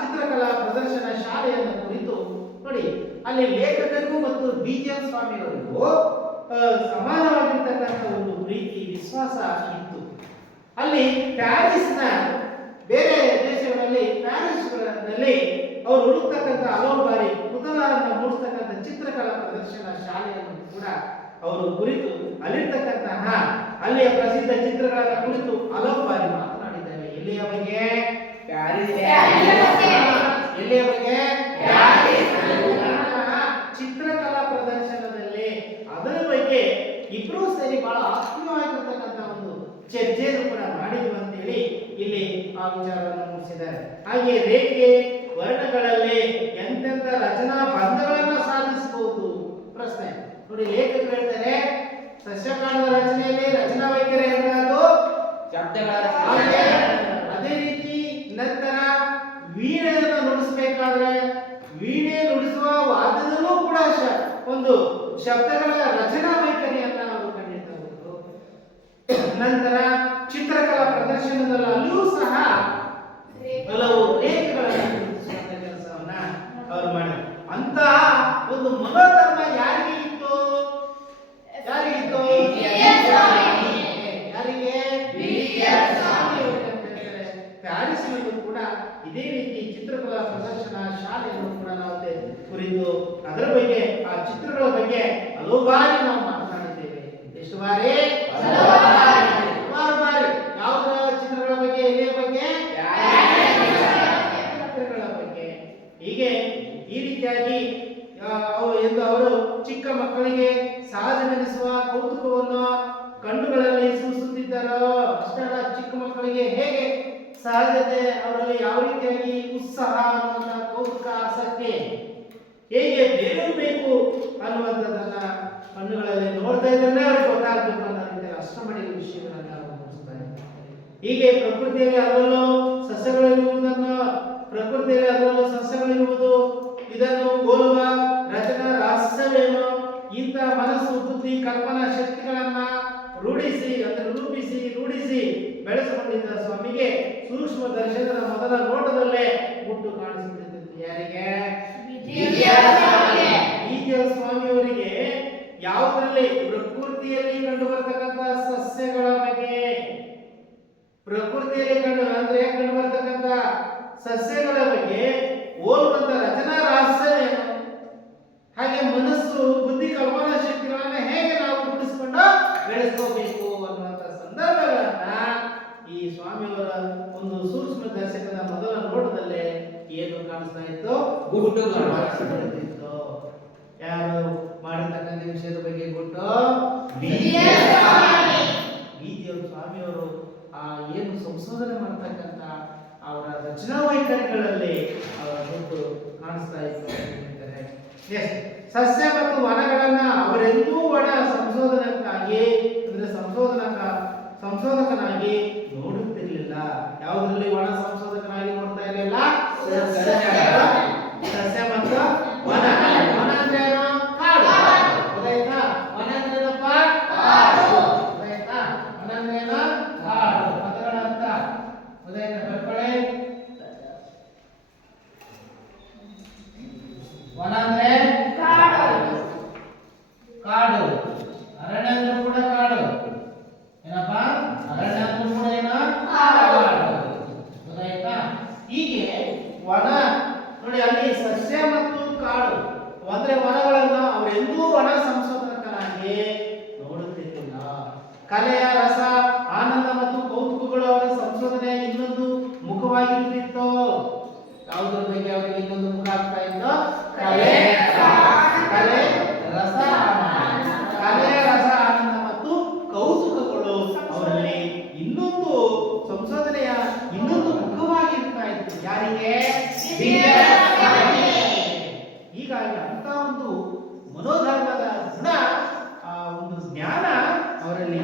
ಚಿತ್ರಕಲಾ ಪ್ರದರ್ಶನ ಶಾಲೆಯನ್ನು ಕುರಿತು ನೋಡಿ, ಅಲ್ಲಿ ಲೇಖಕರಿಗೂ ಮತ್ತು ಬೀಜರ್ ಸ್ವಾಮಿಯವರಿಗೂ ಸಮಾನವಾಗಿರ್ತಕ್ಕಂಥ ಒಂದು ಪ್ರೀತಿ ವಿಶ್ವಾಸ ಇತ್ತು. ಅಲ್ಲಿ ಪ್ಯಾರಿಸ್ನ ಬೇರೆ ದೇಶಗಳಲ್ಲಿ ಪ್ಯಾರಿಸ್ನಲ್ಲಿ ಅವರು ಹುಡುಕ್ತಕ್ಕಂಥ ಹಲವು ಬಾರಿ ಕುತೂಹಲವನ್ನು ಮೂಡಿಸ್ತಕ್ಕಂಥ ಚಿತ್ರಕಲಾ ಪ್ರದರ್ಶನ ಶಾಲೆಯನ್ನು ಕೂಡ ಅವರು ಕುರಿತು ಅಲ್ಲಿರ್ತಕ್ಕಂತಹ ಅಲ್ಲಿಯ ಪ್ರಸಿದ್ಧ ಚಿತ್ರಗಳ ಕುರಿತು ಹಲವು ಬಾರಿ ಮಾತನಾಡಿದ್ದೇವೆ. ಎಲ್ಲಿಯ ಬಗ್ಗೆ? ಎಲ್ಲಿಯ ಬಗ್ಗೆ? ಚಿತ್ರಕಲಾ ಪ್ರದರ್ಶನದಲ್ಲಿ ಅದರ ಬಗ್ಗೆ ಇಬ್ರು ಸೇರಿ ಬಹಳ ಆತ್ಮೀಯವಾಗಿರ್ತಕ್ಕಂಥ ಒಂದು ಚರ್ಚೆಯನ್ನು ಕೂಡ ಮಾಡಿದ್ರು ಅಂತೇಳಿ ಇಲ್ಲಿ ಆ ವಿಚಾರವನ್ನು ಮೂಡಿಸಿದ್ದಾರೆ. ಹಾಗೆ ರೇಖೆ ವರ್ಣಗಳಲ್ಲಿ ಎಂತೆಂತ ರಚನಾ ಬಂಧಗಳನ್ನ ಸಾಧಿಸಬಹುದು? ಪ್ರಶ್ನೆ ನೋಡಿ, ಲೇಖಕರು ಹೇಳ್ತಾರೆ ಸಸ್ಯಕಾಂಡದ ರಚನೆಯಲ್ಲಿ ರಚನಾ ವೈಖರಿ ಎಂಬುದು ಶಬ್ದಗಳ ರಚನೆ. ಅದೇ ರೀತಿ ನಂತರ ವೀಣೆಯನ್ನು ನುಡಿಸಬೇಕಾದ್ರೆ ವೀಣೆ ನುಡಿಸುವ ವಾದ್ಯದಲ್ಲೂ ಕೂಡ ಒಂದು ಶಬ್ದಗಳ ರಚನಾ ವೈಖರಿಯನ್ನ ಅವರು ಕಂಡುಹಿಡಿಯಬಹುದು. ನಂತರ ಚಿತ್ರಕಲಾ ಪ್ರದರ್ಶನದಲ್ಲಿಯೂ ಸಹ ಕೆಲವು ರೇಖೆಗಳನ್ನು ಗುರುತಿಸುವಂತ ಕೆಲಸವನ್ನ ಅವರು ಮಾಡಿದರು. ಅಂತ ಒಂದು ಮನೋಧರ್ಮ ಯಾರಿಗೆ ಇತ್ತು? ಯಾರಿಗಿತ್ತು? ಯಾರಿಗೆ? ಪ್ಯಾರಿಸ್ನಲ್ಲೂ ಕೂಡ ಇದೇ ರೀತಿ ಚಿತ್ರಕಲಾ ಪ್ರದರ್ಶನ ಶಾಲೆಯನ್ನು ಕೂಡ ನಾವು ಕುರಿತು ಅದರ ಬಗ್ಗೆ ಆ ಚಿತ್ರಗಳ ಬಗ್ಗೆ ಹಲವು ಬಾರಿ ನಾವು ಮಾತನಾಡಿದ್ದೇವೆ. ಎಷ್ಟು ಬಾರಿ? ಸುಮಾರು ಬಾರಿ. ಯಾವುದರ ಚಿತ್ರಗಳ ಬಗ್ಗೆ? ಎಲ್ಲಿಯ ಬಗ್ಗೆ? ಚಿತ್ರಗಳ ಬಗ್ಗೆ. ಹೀಗೆ ಈ ರೀತಿಯಾಗಿ ಎಂದು ಅವರು ಚಿಕ್ಕ ಮಕ್ಕಳಿಗೆ ಸಹಜವೆನಿಸುವ ಕೌತುಕವನ್ನು ಕಣ್ಣುಗಳಲ್ಲಿ ಸೂಸುತ್ತಿದ್ದರು. ಅಷ್ಟೇ ಅಲ್ಲ, ಚಿಕ್ಕ ಮಕ್ಕಳಿಗೆ ಹೇಗೆ ಸಹಜತೆ ಅವರಲ್ಲಿ ಯಾವ ರೀತಿಯಾಗಿ ಉತ್ಸಾಹ ಅನ್ನುವಂಥ ಕೌತುಕ ಆಸಕ್ತಿ ಹೇಗೆ ಬೇರಬೇಕು ಅನ್ನುವಂಥದ್ದನ್ನ ಕಣ್ಣುಗಳಲ್ಲಿ ನೋಡ್ತಾ ಇದ್ದನ್ನೇ ಅವ್ರಿಗೆ ಗೊತ್ತಾಗಬೇಕು ಅನ್ನೋ ರೀತಿಯಲ್ಲಿ ಅಷ್ಟರ ಮಟ್ಟಿಗೆ ವಿಷಯಗಳನ್ನು ನಾವು ಗಮನಿಸ್ತಾರೆ. ಹೀಗೆ ಪ್ರಕೃತಿಯಲ್ಲಿ ಅದರಲ್ಲೂ ಸಸ್ಯಗಳಿರುವುದನ್ನು ಇದನ್ನು ಹೋಲುವ ರಚನಾ ರಹಸ್ಯವೇನು? ಇಂಥ ಮನಸ್ಸು, ಬುದ್ಧಿ, ಕಲ್ಪನಾ ಶಕ್ತಿಗಳನ್ನ ರೂಢಿಸಿ ಬೆಳೆಸಿಕೊಂಡಿದ್ದ ಸ್ವಾಮಿಗೆ ಸೂಕ್ಷ್ಮ ದರ್ಶನದ ಮೊದಲ ನೋಟದಲ್ಲೇ ಮುಟ್ಟು ಕಾಣಿಸಿಬಿಡುತ್ತಿತ್ತು. ಯಾರಿಗೆ? ಬೀಜರ್ ಸ್ವಾಮಿಯವರಿಗೆ ಯಾವುದರಲ್ಲಿ? ಪ್ರಕೃತಿಯಲ್ಲಿ ಕಂಡು ಬರ್ತಕ್ಕಂಥ ಸಸ್ಯಗಳ ಬಗ್ಗೆ, ಪ್ರಕೃತಿಯಲ್ಲಿ ಕಂಡು ಬರ್ತಕ್ಕಂಥ ಸಸ್ಯಗಳ ಬಗ್ಗೆ ಹೋಲುವಂತ ರಚನಾ ರಹಸ್ಯವೇನು? ಹಾಗೆ ಮನಸ್ಸು, ಬುದ್ಧಿ, ಕಲ್ಪನಾ ಶಕ್ತಿಗಳನ್ನ ಹೇಗೆ ನಾವು ರೂಢಿಸಿಕೊಂಡು ಬೆಳೆಸ್ಕೋಬೇಕು ಅನ್ನುವಂಥ ಸಂದರ್ಭಗಳನ್ನ ಈ ಸ್ವಾಮಿಯವರ ಒಂದು ಸೂಕ್ಷ್ಮ ದರ್ಶಕದ ಮೊದಲ ನೋಟದಲ್ಲೇ ಏನು ಕಾಣಿಸ್ತಾ ಇತ್ತು? ಗುಟ್ಟು. ಯಾರು ಮಾಡಿರ್ತಕ್ಕಂಥ ವಿಷಯದ ಬಗ್ಗೆ ಗುಟ್ಟು ಸಂಶೋಧನೆ ಮಾಡ್ತಕ್ಕಂಥ ಅವರ ರಚನಾ ವೈಖರಿಗಳಲ್ಲಿ ಅವರ ಗುರುತು ಕಾಣಿಸ್ತಾ ಇತ್ತು ಅಂತ ಹೇಳ್ತಾರೆ. ಎಸ್, ಸಸ್ಯ ಮತ್ತು ವನಗಳನ್ನ ಅವರೆಂದೂ ಒಣ ಸಂಶೋಧನಕ್ಕಾಗಿ ಅಂದ್ರೆ ಸಂಶೋಧಕನಾಗಿ ನೋಡುತ್ತಿರಲಿಲ್ಲ. ಯಾವುದರಲ್ಲಿ ಒಣ ಸಂಶೋಧಕನಾಗಿ ನೋಡ್ತಾ ಇರಲಿಲ್ಲ? ಸಸ್ಯ ಮತ್ತು ವನ. ವನ ಅಂದ್ರೆ ಏನು? ಕಾಡು. ಗೊತ್ತಾಯ್ತಾ? ವನ ಅಂದ್ರೆ ಏನಪ್ಪ? ಕಾಡು. ಗೊತ್ತಾಯ್ತಾ? ವನ ಅಂದ್ರೆ ಏನು? ಕಾಡು. ಪದಗಳ ಅರ್ಥ ಗೊತ್ತಾಯ್ತಾ? ಬರ್ಕೊಳ್ಳಿ. ವನ ಅಂದ್ರೆ ಕಾಡು. ಕಾಡು. ಅರಣ್ಯ ಅಂದ್ರೆ ಕೂಡ ಕಾಡು. ಏನಪ್ಪ? ಅರಣ್ಯ ಅಂದ್ರೆ ಕೂಡ ಏನು? ಕಾಡು. ಗೊತ್ತಾಯ್ತಾ? ಹೀಗೆ ವನ ನೋಡಿ, ಅಲ್ಲಿ ಸಸ್ಯ ಮತ್ತು ಕಾಡು ಅಂದ್ರೆ ವನಗಳನ್ನ ಅವರೆಂದೂ ವನ ಸಂಶೋಧಕನಾಗಿ ನೋಡುತ್ತಿರಲಿಲ್ಲ. ಕಲೆಯ ರಸ, ಆನಂದ ಮತ್ತು ಕೌತುಕಗಳು ಅವರ ಸಂಶೋಧನೆಯ ಇನ್ನೊಂದು ಮುಖವಾಗಿರುತ್ತಿತ್ತು. ಯಾವುದ್ರ ಬಗ್ಗೆ ಅವರಿಗೆ ಇನ್ನೊಂದು ಮುಖ ಆಗ್ತಾ ಇತ್ತು? ಕಲೆ, ರಸ, ಆನಂದ. ಕಲೆಯ ರಸ, ಆನಂದ ಮತ್ತು ಕೌತುಕಗಳು ಅವರಲ್ಲಿ ಇನ್ನೊಂದು ಸಂಶೋಧನೆಯ ಇನ್ನೊಂದು ಮುಖವಾಗಿರ್ತಾ ಇತ್ತು. ಯಾರಿಗೆ? ಹೀಗಾಗಿ ಅಂತ ಒಂದು ಮನೋಧರ್ಮದ ಗುಣ, ಆ ಒಂದು ಜ್ಞಾನ ಅವರಲ್ಲಿ.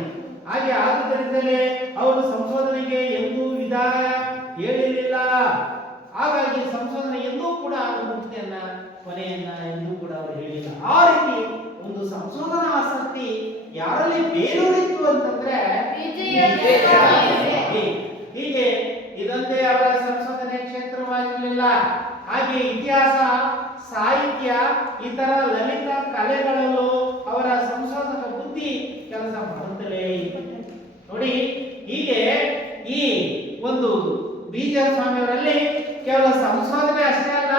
ಹಾಗೆ ಆದುದರಿಂದಲೇ ಅವರು ಸಂಶೋಧನೆಗೆ ಎಂದೂ ವಿದಾಯ ಹೇಳಿರಲಿಲ್ಲ. ಹಾಗಾಗಿ ಸಂಶೋಧನೆ ಎಂದೂ ಕೂಡ ಮುಕ್ತಿಯನ್ನ, ಕೊನೆಯನ್ನ ಎಂದೂ ಕೂಡ ಅವರು ಹೇಳಿಲ್ಲ. ಆ ರೀತಿ ಒಂದು ಸಂಶೋಧನಾ ಆಸಕ್ತಿ ಯಾರಲ್ಲಿ ಬೇರೂರಿತ್ತು ಅಂತಂದ್ರೆ ಹೀಗೆ ಇದಂತೆ ಅವರ ಸಂಶೋಧನೆ ಕ್ಷೇತ್ರವಾಗಿರಲಿಲ್ಲ. ಹಾಗೆ ಇತಿಹಾಸ, ಸಾಹಿತ್ಯ, ಇತರ ಲಲಿತ ಕಲೆಗಳಲ್ಲೂ ಅವರ ಸಂಶೋಧಕ ಬುದ್ಧಿ ಕೆಲಸ ಮಾಡುತ್ತಲೇ ಇತ್ತು. ನೋಡಿ, ಹೀಗೆ ಈ ಒಂದು ಬೀಜರ್ ಸ್ವಾಮಿಯವರಲ್ಲಿ ಕೇವಲ ಸಂಶೋಧನೆ ಅಷ್ಟೇ ಅಲ್ಲ,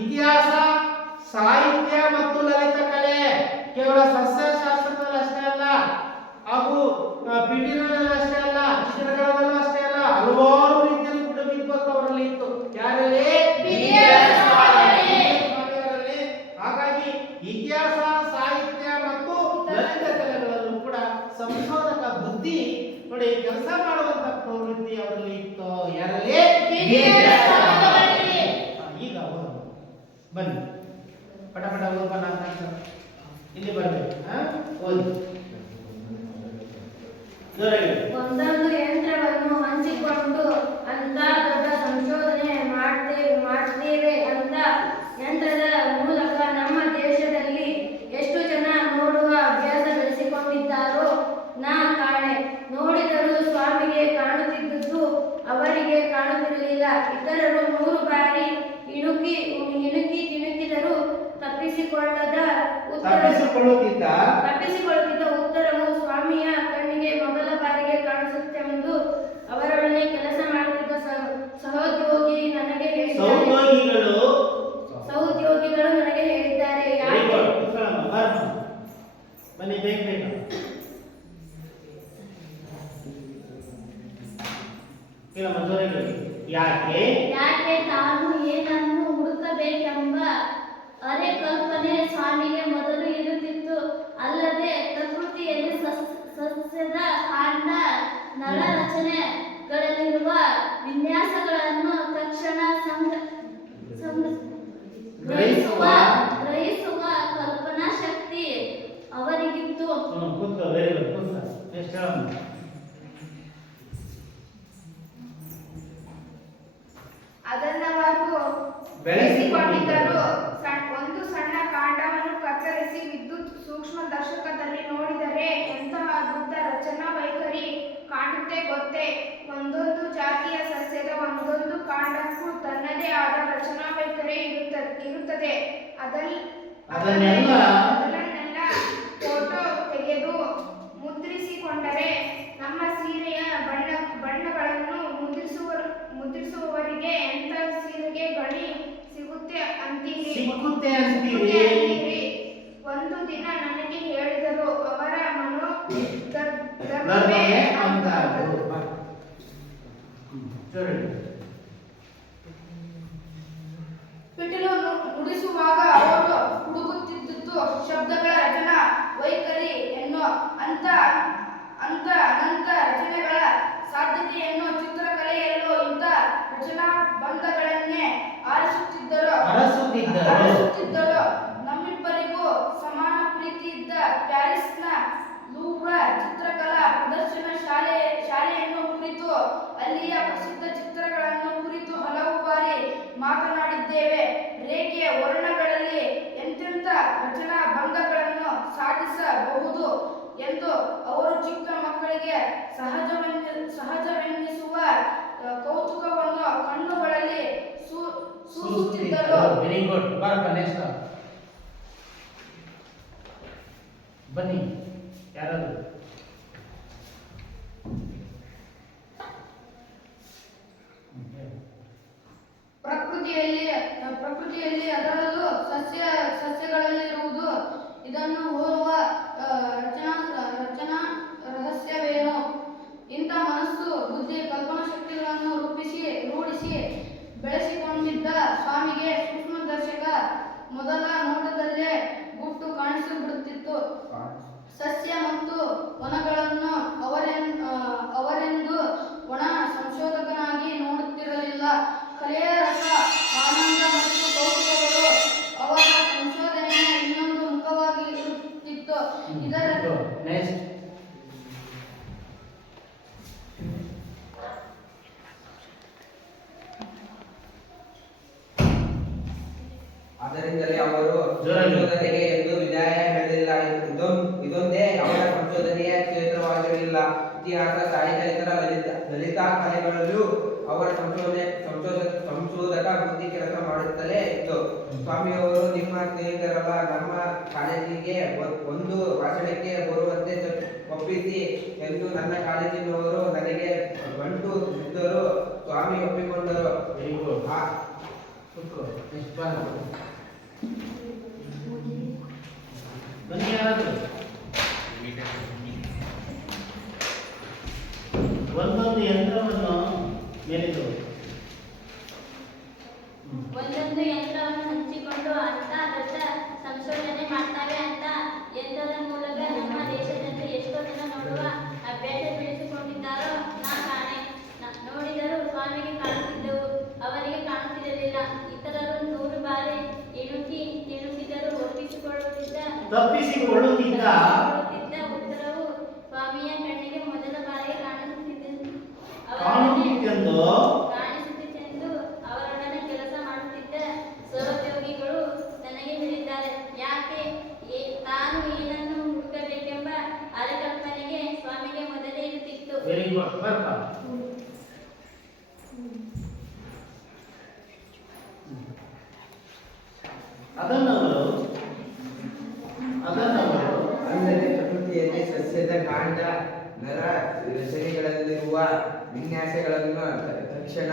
ಇತಿಹಾಸ, ಸಾಹಿತ್ಯ ಮತ್ತು ಲಲಿತ ಕಲೆ, ಕೇವಲ ಸಸ್ಯಶಾಸ್ತ್ರದಲ್ಲಿ ಅಷ್ಟೇ ಅಲ್ಲ, ಹಾಗೂ ಪಿಟೀಲಿನಲ್ಲಿ ಅಷ್ಟೇ ಅಲ್ಲ, ಚಿತ್ರಗಳಲ್ಲೂ ಅಷ್ಟೇ ಅಲ್ಲ, ಹಲವಾರು ರೀತಿಯಲ್ಲಿ ಕೂಡ ವಿದ್ವತ್ ಅವರಲ್ಲಿ ಇತ್ತು. ಯಾರಲ್ಲಿ? ಸ್ವಾಮಿಯವರಲ್ಲಿ. ಹಾಗಾಗಿ ಇತಿಹಾಸ, ಸಾಹಿತ್ಯ ಮತ್ತು ಲಲಿತ ಕಲೆಗಳಲ್ಲೂ ಕೂಡ ಸಂಶೋಧಕ ಬುದ್ಧಿ ನೋಡಿ ಕೆಲಸ ಮಾಡುವಂತ ಪ್ರವೃತ್ತಿ ಅವರಲ್ಲಿ ಇತ್ತು. ಯಾರಲ್ಲಿ? ಈಗ ಬನ್ನಿ, ಪಟ ಪಟ ಓದೋಣ ಅಂತ ಇಲ್ಲಿ ಬರ್ಬೇಕು. ಓದಿ. ಒಂದೊಂದು ಯಂತ್ರವನ್ನು ಹಂಚಿಕೊಂಡು ಅಂತ ದೊಡ್ಡ ಸಂಶೋಧನೆ ಮಾಡ್ತೇವೆ ಅಂತ ಯಂತ್ರದ ಮೂಲಕ ನಮ್ಮ ದೇಶದಲ್ಲಿ ಎಷ್ಟು ಜನ ನೋಡುವ ಅಭ್ಯಾಸ ಬೆಳೆಸಿಕೊಂಡಿದ್ದಾರೋ ನಾ ಕಾಣೆ. ನೋಡಿದರೂ ಸ್ವಾಮಿಗೆ ಕಾಣುತ್ತಿದ್ದುದು ಅವರಿಗೆ ಕಾಣುತ್ತಿರಲಿಲ್ಲ. ಇತರರು 100 ಬಾರಿ ಇಣುಕಿ ತಿಣುಕಿದರೂ ತಪ್ಪಿಸಿಕೊಳ್ಳುತ್ತಿದ್ದ ಉತ್ತರವು ಸ್ವಾಮಿಯ ಕಣ್ಣಿಗೆ ಮೊದಲ ಬಾರಿಗೆ ಕಾಣಿಸುತ್ತೆಂದು ಅವರೊಡನೆ ಕೆಲಸ ಮಾಡುತ್ತಿದ್ದ ಸಹೋದ್ಯೋಗಿಗಳು ನನಗೆ ಹೇಳಿದ್ದಾರೆ. ಯಾಕೆ ತಾನು ಏನನ್ನು ಹುಡುಕಬೇಕೆಂಬ ಅರೆ ಕಲ್ಪನೆ ಸ್ವಾಮಿಗೆ ಮೊದಲು ಇರುತ್ತಿತ್ತು. ಅಲ್ಲದೆ ಪ್ರಕೃತಿಯಲ್ಲಿ ಸಸ್ಯದ ಕಾಂಡ ನಳ ರಚನೆಗಳಲ್ಲಿರುವ ವಿನ್ಯಾಸಗಳನ್ನು ತಕ್ಷಣ ಗ್ರಹಿಸುವ ಕಲ್ಪನಾ ಶಕ್ತಿ ಅವರಿಗಿತ್ತು. ಅದನ್ನವರು ಬೆಳೆಸಿಕೊಂಡಿದ್ದರು. ಒಂದು ಸಣ್ಣ ಕಾಂಡವನ್ನು ಕತ್ತರಿಸಿ ವಿದ್ಯುತ್ ಸೂಕ್ಷ್ಮ ದರ್ಶಕದಲ್ಲಿ ನೋಡಿದರೆ ಎಂತಹ ಅದ್ಭುತ ರಚನಾ ವೈಖರಿ ಕಾಣುತ್ತೆ ಗೊತ್ತೇ. ಒಂದೊಂದು ಜಾತಿಯ ಸಸ್ಯದ ಒಂದೊಂದು ಕಾಂಡಕ್ಕೂ ತನ್ನದೇ ಆದ ರಚನಾ ವೈಖರಿ ಇರುತ್ತದೆ. ಅದನ್ನೆಲ್ಲ ಫೋಟೋ ತೆಗೆದು ಮುದ್ರಿಸಿಕೊಂಡರೆ ನಮ್ಮ ಸೀರೆಯ ಬಣ್ಣಗಳನ್ನು ಮುದ್ರಿಸುವವರಿಗೆ ಎಂತ ಸೀರೆಗೆ ಗಣಿ ಸಿಗುತ್ತೆ ಅಂತೀರಿ. ಒಂದು ದಿನ ನನಗೆ ಹೇಳಿದರು. ಅವರ ಮನೋಧರ್ಮವೇ ಅಂತಹದ್ದು. ಪಿಟೀಲು ನುಡಿಸುವಾಗ ಅವರು ಹುಡುಕುತ್ತಿದ್ದುದು ಶಬ್ದಗಳ ರಚನಾ ವೈಖರಿ ಎನ್ನೋ ಅನಂತ ರಚನೆಗಳ ಸಾಧ್ಯತೆಯನ್ನು ಚಿತ್ರ ಅಲ್ಲಿಯ ಪ್ರಸಿದ್ಧ ಚಿತ್ರಗಳನ್ನು ಕುರಿತು ಹಲವು ಬಾರಿ ಮಾತನಾಡಿದ್ದೇವೆ. ರೇಖೆಯ ವರ್ಣಗಳಲ್ಲಿ ಎಂತೆಂಥ ರಚನಾ ಭಂಗಗಳನ್ನು ಸಾಧಿಸಬಹುದು ಎಂದು ಅವರು ಚಿಕ್ಕ ಮಕ್ಕಳಿಗೆ ಸಹಜವೆನ್ನಿಸುವ ಕೌತುಕವನ್ನು ಕಣ್ಣುಗಳಲ್ಲಿ ಸೂಸುತ್ತಿದ್ದರು. Very good. ಬರಪ್ಪ ನೆಕ್ಸ್ಟ್ ಬನ್ನಿ ಯಾರಾದ್ರು. ಪ್ರಕೃತಿಯಲ್ಲಿ ಅದರಲ್ಲೂ ಸಸ್ಯಗಳಲ್ಲಿರುವುದು ಇದನ್ನು ಹೋಲುವ ರಚನಾ ರಹಸ್ಯವೇನು? ಇಂಥ ಮನಸ್ಸು ಬುದ್ಧಿ ಕಲ್ಪನಾ ಶಕ್ತಿಗಳನ್ನು ರೂಢಿಸಿ ಬೆಳೆಸಿಕೊಂಡಿದ್ದ ಸ್ವಾಮಿಗೆ ಸೂಕ್ಷ್ಮದರ್ಶಕ ಮೊದಲ ನೋಟದಲ್ಲೇ ಗುಟ್ಟು ಕಾಣಿಸಿಬಿಡುತ್ತಿತ್ತು. ಸಸ್ಯ ಮತ್ತು ವನಗಳನ್ನು ಅವರೆಂದು ಒಣ ಸಂಶೋಧಕನಾಗಿ ನೋಡುತ್ತಿರಲಿಲ್ಲ. ಕಲೆಯ ರಸ, ಆನಂದ ಮತ್ತು ಕೌತುಕಗಳು ಅವರ ಸಂಶೋಧನೆಯ ಇನ್ನೊಂದು ಮುಖವಾಗಿ ಇರುತ್ತಿತ್ತು. ಇದರ ಆದ್ದರಿಂದಲೇ ಅವರು ಸಂಶೋಧನೆಗೆ ಎಂದು ವಿದಾಯ ಹೇಳಲಿಲ್ಲ. ಇದೊಂದೇ ಅವರ ಸಂಶೋಧನೆಯ ಕ್ಷೇತ್ರವಾಗಿರಲಿಲ್ಲ. ಇತಿಹಾಸ, ಸಾಹಿತ್ಯ, ಇತರ ಲಲಿತಾ ಕಲೆಗಳಲ್ಲೂ ಅವರ ಸಂಶೋಧಕ ಬುದ್ಧಿ ಕೆಲಸ ಮಾಡುತ್ತಲೇ ಇತ್ತು. ಸ್ವಾಮಿಯವರು ನಿಮ್ಮ ಸ್ನೇಹಿತರಲ್ಲ, ನಮ್ಮ ಕಾಲೇಜಿಗೆ ಒಂದು ಭಾಷಣಕ್ಕೆ ಬರುವಂತೆ ಒಪ್ಪಿಸಿ ಎಂದು ನನ್ನ ಕಾಲೇಜಿನವರು ನನಗೆ ಗಂಟು ಬಿದ್ದರು. ಸ್ವಾಮಿ ಒಪ್ಪಿಕೊಂಡರು. ಬನ್ನಿ ಯಾರಾದ್ರು. ಒಂದೊಂದು ಯಂತ್ರವನ್ನು ಮೇಲಿದ್ದು ಒಂದೊಂದು ಯಂತ್ರವನ್ನು ಹಂಚಿಕೊಂಡು ಅಂತ ದೊಡ್ಡ ಸಂಶೋಧನೆ ಮಾಡ್ತಾರೆ ಅಂತ ಯಂತ್ರದ ಮೂಲಕ ನಮ್ಮ ದೇಶದಲ್ಲಿ ಎಷ್ಟೋ ಜನ ನೋಡುವ ಅಭ್ಯಾಸ ಬೆಳೆಸಿಕೊಂಡಿದ್ದಾರೋ ನಾ ಕಾಣೆ. ನೋಡಿದರೂ ಸ್ವಾಮಿಗೆ ಕಾಣುತ್ತಿದ್ದವು, ಅವರಿಗೆ ಕಾಣುತ್ತಿರಲಿಲ್ಲ. ಇತರರು 100 ಬಾರಿ ತಿಳುಕಿದರೂ ತಪ್ಪಿಸಿಕೊಳ್ಳುತ್ತಿದ್ದ ಉತ್ತರವು ಸ್ವಾಮಿಯ ಕಣ್ಣಿಗೆ ಮೊದಲ ಬಾರಿಗೆ ಕಾಣಿಸುತ್ತಿತ್ತೆಂದು ಅವರೊಡನೆ ಕೆಲಸ ಮಾಡುತ್ತಿದ್ದ ಸಹೋದ್ಯೋಗಿಗಳು ನನಗೆ ಹೇಳಿದ್ದಾರೆ. ಯಾಕೆ ತಾನು ಏನನ್ನು ಹುಡುಕಬೇಕೆಂಬ ಪರಿಕಲ್ಪನೆಗೆ ಸ್ವಾಮಿಗೆ ಮೊದಲೇ ಇರುತ್ತಿತ್ತು. Very good. ಅದನ್ನವರು ಅಲ್ಲದೆ ಪ್ರಕೃತಿಯಲ್ಲಿ ಸಸ್ಯದ ಕಾಂಡ, ನರ ರಚನೆಗಳಲ್ಲಿರುವ ವಿನ್ಯಾಸಗಳನ್ನು ತಕ್ಷಣ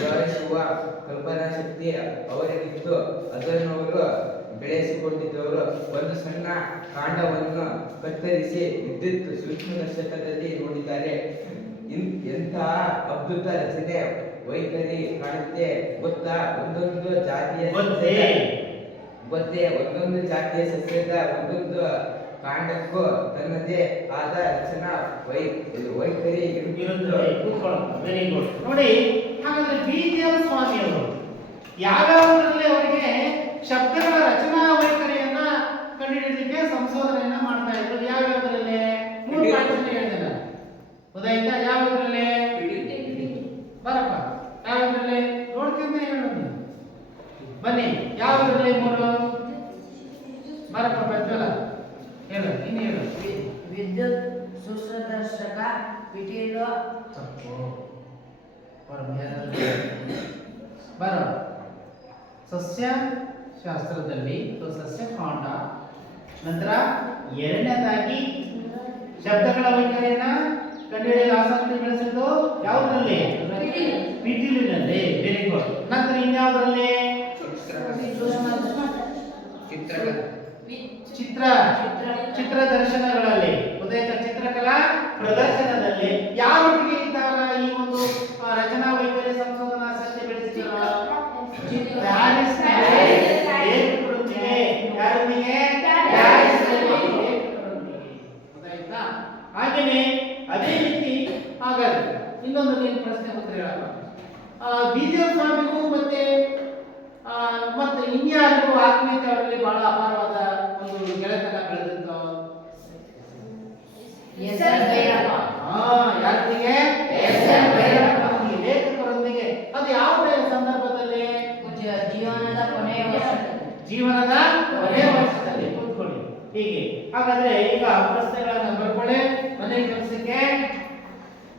ಗ್ರಹಿಸುವ ಕಲ್ಪನಾ ಶಕ್ತಿ ಅವರಿಗಿತ್ತು. ಅದನ್ನು ಅವರು ಬೆಳೆಸಿಕೊಂಡಿದ್ದವರು. ಒಂದು ಸಣ್ಣ ಕಾಂಡವನ್ನು ಕತ್ತರಿಸಿ ವಿದ್ಯುತ್ ಸೂಕ್ಷ್ಮದರ್ಶಕದಲ್ಲಿ ನೋಡಿದ್ದಾರೆ. ಎಂತಹ ಅದ್ಭುತ ರಚನೆ, ವೈಖರಿ ಕಾಣುತ್ತೆ ಗೊತ್ತಾ? ಒಂದೊಂದು ಜಾತಿಯ ಸಸ್ಯದ ಒಂದೊಂದು ಕಾಂಡಕ್ಕೂ ತನ್ನದೇ ಆದ ರಚನಾ ವೈಖರಿ ಇರುತ್ತದೆ. Very good. ನೋಡಿ, ಹಾಗಾದ್ರೆ BGM ಸ್ವಾಮಿಯವರು ಯಾವ್ಯಾವರಲ್ಲಿ ಅವರಿಗೆ ಶಬ್ದಗಳ ರಚನಾ ವೈಖರಿಯನ್ನ ಕಂಡುಹಿಡಿಯಲಿಕ್ಕೆ ಸಂಶೋಧನೆಯನ್ನ ಮಾಡ್ತಾ ಇದ್ರು? ಯಾವ್ಯಾವರಲ್ಲಿ? 3 ಪಾಯಿಂಟ್ ಹೇಳಿದಲ್ಲ, ಗೊತ್ತಾಯ್ತಾ? ಯಾವ್ಯಾವರಲ್ಲಿ? ಬರಪ್ಪ, ಯಾವ್ಯಾವರಲ್ಲಿ ನೋಡ್ತಿದ್ದ ಹೇಳೋದು. ಬನ್ನಿ, ಯಾವ್ಯಾವರಲ್ಲಿ 3? ಬರಪ್ಪ ಪ್ರಜ್ವಲ ಹೇಳು, ಇನ್ನು ಹೇಳು. ವಿದ್ಯುತ್ ಸೂಕ್ಷ್ಮದರ್ಶಕ, ಪಿಟೀಲು. ತಪ್ಪು. ಬರ ಸಸ್ಯ ಶಾಸ್ತ್ರದಲ್ಲಿ ಸಸ್ಯ ಕಾಂಡ, ನಂತರ ಎರಡನೇದಾಗಿ ಶಬ್ದಗಳ ವೈಖರಿಯನ್ನ ಕಂಡುಹಿಡಿಯಲು ಆಸಕ್ತಿ ಬೆಳೆಸಿದ್ದು ಯಾವುದರಲ್ಲಿ? ಪಿಟೀಲಿನಲ್ಲಿ. Very good. ನಂತರ ಇನ್ಯಾವುದರಲ್ಲಿ? ಚಿತ್ರ ದರ್ಶನಗಳಲ್ಲಿ, ಉದಯಕ ಚಿತ್ರಕಲಾ ಪ್ರದರ್ಶನದಲ್ಲಿ ಯಾರೊಟ್ಟಿಗೆ ಇದ್ದಾಗ ಈ ಒಂದು ರಚನಾ ವೈಖರಿ ಸಂಶೋಧನಾ ಆಸಕ್ತಿ ಬೆಳೆಸಿದ್ರು? ಹಾಗೇನೆ ಅದೇ ರೀತಿ ಹಾಗಾದ್ರೆ ಇನ್ನೊಂದು ನೀನು ಪ್ರಶ್ನೆ ಉತ್ತರ ಹೇಳಪ್ಪ. BGM ಸ್ವಾಮಿಗೂ ಮತ್ತೆ ಇನ್ಯಾರಿಗೂ ಆತ್ಮೀಯತೆ ಅವರಲ್ಲಿ ಬಹಳ ಅಪಾರವಾದ ಒಂದು ಗೆಳೆತನ ಬೆಳೆದಿತ್ತು. ಯಾರಿಗೆ? ಜೀವನದ ಕೊನೆಯ ವರ್ಷದಲ್ಲಿ ಕೂತ್ಕೊಳ್ಳಿ. ಹೀಗೆ ಹಾಗಾದ್ರೆ ಈಗ ಪ್ರಶ್ನೆಗಳನ್ನ ಬರ್ಕೊಳ್ಳಿ ಮನೆ ಕೆಲಸಕ್ಕೆ.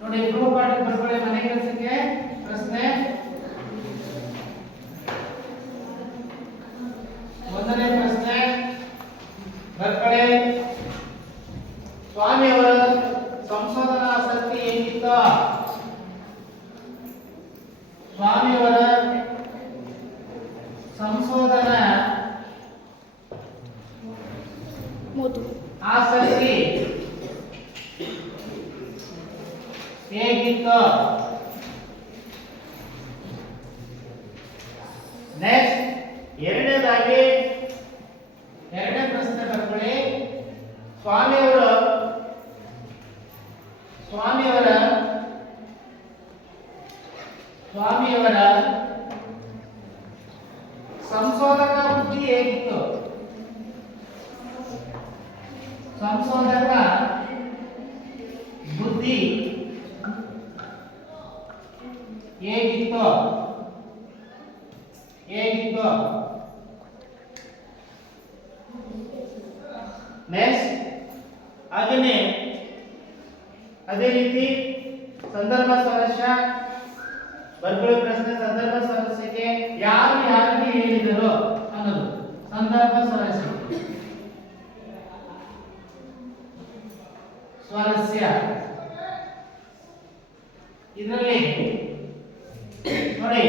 ನೋಡಿ ಗೃಹಪಾಠ ಬರ್ಕೊಳ್ಳಿ ಮನೆ ಕೆಲಸಕ್ಕೆ. ಪ್ರಶ್ನೆ ಮೊದಲನೇ ಪ್ರಶ್ನೆ ಬರ್ಕೊಳ್ಳಿ. ಸ್ವಾಮಿಯವರ ಸಂಶೋಧನಾ ಆಸಕ್ತಿ ಹೇಗಿತ್ತು? ಸ್ವಾಮಿಯವರ ಸಂಶೋಧನಾ ಆಸಕ್ತಿ ಹೇಗಿತ್ತು? ನೆಕ್ಸ್ಟ್ ಎರಡನೇ ಪ್ರಶ್ನೆ ಬರ್ಕೊಳ್ಳಿ. ಸ್ವಾಮಿಯವರ ಸಂಶೋಧಕ ಬುದ್ಧಿ ಹೇಗಿತ್ತು? ಸಂಶೋಧಕ ಬುದ್ಧಿ ಹೇಗಿತ್ತು? ನೆಕ್ಸ್ಟ್ ಅದೇ ರೀತಿ ಸಂದರ್ಭ ಸಮಸ್ಯೆ ಬರ್ಕೊಳ್ಳಿ. ಪ್ರಶ್ನೆ ಸಂದರ್ಭ ಸಮಸ್ಯೆಗೆ ಯಾರು ಯಾರಿಗೆ ಹೇಳಿದರು ಅನ್ನೋದು ಸಂದರ್ಭ ಸಮಸ್ಯೆ. ಸ್ವಾರಸ್ಯ ಇದರಲ್ಲಿ ನೋಡಿ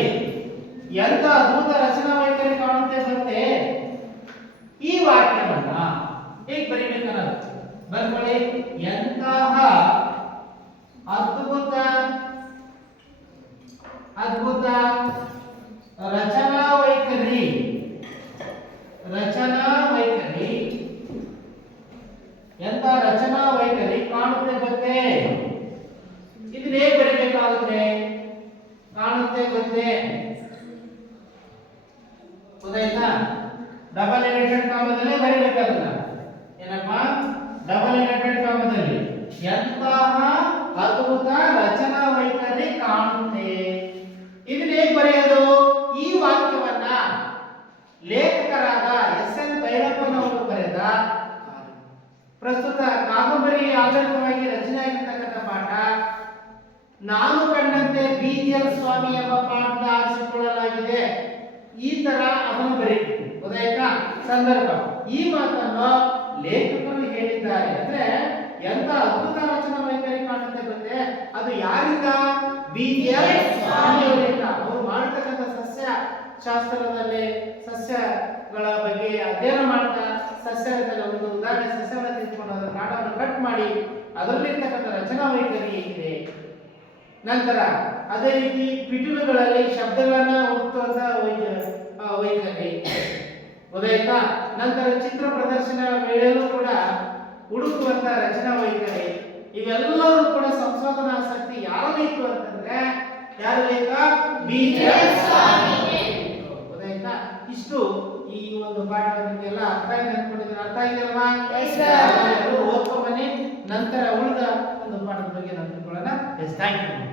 ಎಂತ ಅದ್ಭುತ ರಚನಾ ವೈಖರಿ ಕಾಣುತ್ತೆ ಬರುತ್ತೆ. ಈ ವಾಕ್ಯವನ್ನ ಹೇಗೆ ಬರೀಬೇಕನ್ನೋದು ಬರ್ಕೊಳ್ಳಿ. ಎಂತಹ ಅದ್ಭುತ ರಚನಾ ವೈಖರಿ ಎಂತ ರಚನಾ ವೈಖರಿ ಕಾಣುತ್ತೆ ಬರುತ್ತೆ. ಇದನ್ನ ಹೇಗೆ ಬರೀಬೇಕಾಗುತ್ತೆ? ಕಾಣುತ್ತೆ ಬರುತ್ತೆ ಗೊತ್ತಾಯ್ತಾ? ಡಬಲ್ ಇನ್ವರ್ಟೆಡ್ ಕಾಮದಲ್ಲಿ ಬರೀಬೇಕಾಗಲ್ಲ. ಏನಪ್ಪಾ? ಡಬಲ್ ಇನ್ವರ್ಟೆಡ್ ಕಾಮದಲ್ಲಿ ಎಂತಹ ಅದ್ಭುತ ರಚನಾ ವೈಖರಿ ಕಾಣುತ್ತೆ. ಇದನ್ನ ಹೇಗೆ ಬರೆಯೋದು? ಈ ವಾಕ್ಯವನ್ನ ಲೇಖಕರಾದ ಎಸ್.ಎನ್. ಭೈರಪ್ಪನವರು ಬರೆದ ಪ್ರಸ್ತುತ ಕಾದಂಬರಿ ಆಧಾರಿತವಾಗಿ ರಚನೆಯಾಗಿರ್ತಕ್ಕಂಥ ಪಾಠ ನಾನು ಕಂಡಂತೆ ಬಿ.ಜಿ.ಎಲ್. ಸ್ವಾಮಿ ಎಂಬ ಪಾಠದ ಆರಿಸಿಕೊಳ್ಳಲಾಗಿದೆ. ಈ ತರ ಅದನ್ನು ಬರೀಬೇಕು ಗೊತ್ತಾಯ್ತಾ? ಸಂದರ್ಭ ಈ ಮಾತನ್ನು ಲೇಖಕರು ಹೇಳಿದ್ದಾರೆ. ಅಂದ್ರೆ ಎಂತ ಅದ್ಭುತ ರಚನಾ ವೈಖರಿ ಕಾಣುತ್ತೆ ಬಂದ್ರೆ ಅದು ಯಾರಿಂದ? ಬಿ.ಜಿ.ಎಲ್. ಸ್ವಾಮಿ ಅವರಿಂದ. ಅವರು ಮಾಡತಕ್ಕಂಥ ಸಸ್ಯ ಶಾಸ್ತ್ರದಲ್ಲಿ ಸಸ್ಯಗಳ ಬಗ್ಗೆ ಅಧ್ಯಯನ ಮಾಡ್ತಾ ಸಸ್ಯದಲ್ಲಿ ಒಂದು ಉದಾಹರಣೆ ಸಸ್ಯಗಳನ್ನು ತೆಗೆದುಕೊಂಡು ಅದರ ಕಾಂಡವನ್ನು ಕಟ್ ಮಾಡಿ ಅದರಲ್ಲಿರ್ತಕ್ಕಂಥ ರಚನಾ ವೈಖರಿ ಹೇಗಿದೆ. ನಂತರ ಅದೇ ರೀತಿ ಪಿಟೀಲುಗಳಲ್ಲಿ ಶಬ್ದಗಳನ್ನ ಹುಡುಕುವಂತ ವೈಖರಿ ಗೊತ್ತಾಯ್ತಾ? ನಂತರ ಚಿತ್ರ ಪ್ರದರ್ಶನ ವೇಳೆಯಲ್ಲೂ ಕೂಡ ಹುಡುಕುವಂತ ರಚನಾ ವೈಖರಿ. ಇವೆಲ್ಲರೂ ಕೂಡ ಸಂಶೋಧನಾ ಆಸಕ್ತಿ ಯಾರಲ್ಲಿ ಇತ್ತು ಅಂತಂದ್ರೆ ಯಾರು ಬೇಕಾ? ಬಿ.ಜಿ.ಎಲ್. ಸ್ವಾಮಿ. ಗೊತ್ತಾಯ್ತಾ? ಇಷ್ಟು ಈ ಒಂದು ಪಾಠವನ್ನೆಲ್ಲ ಅರ್ಥ ಇದೆ ಅನ್ಕೊಂಡಿದ್ದೀನಿ. ಅರ್ಥ ಇದೆಯಲ್ವಾ? ಓದ್ಕೊಂಡ್ ಬನ್ನಿ. ನಂತರ ಉಳಿದ ಒಂದು ಪಾಠದ ಬಗ್ಗೆ ನಾವು ತಿಳ್ಕೊಳ್ಳೋಣ. Thank you.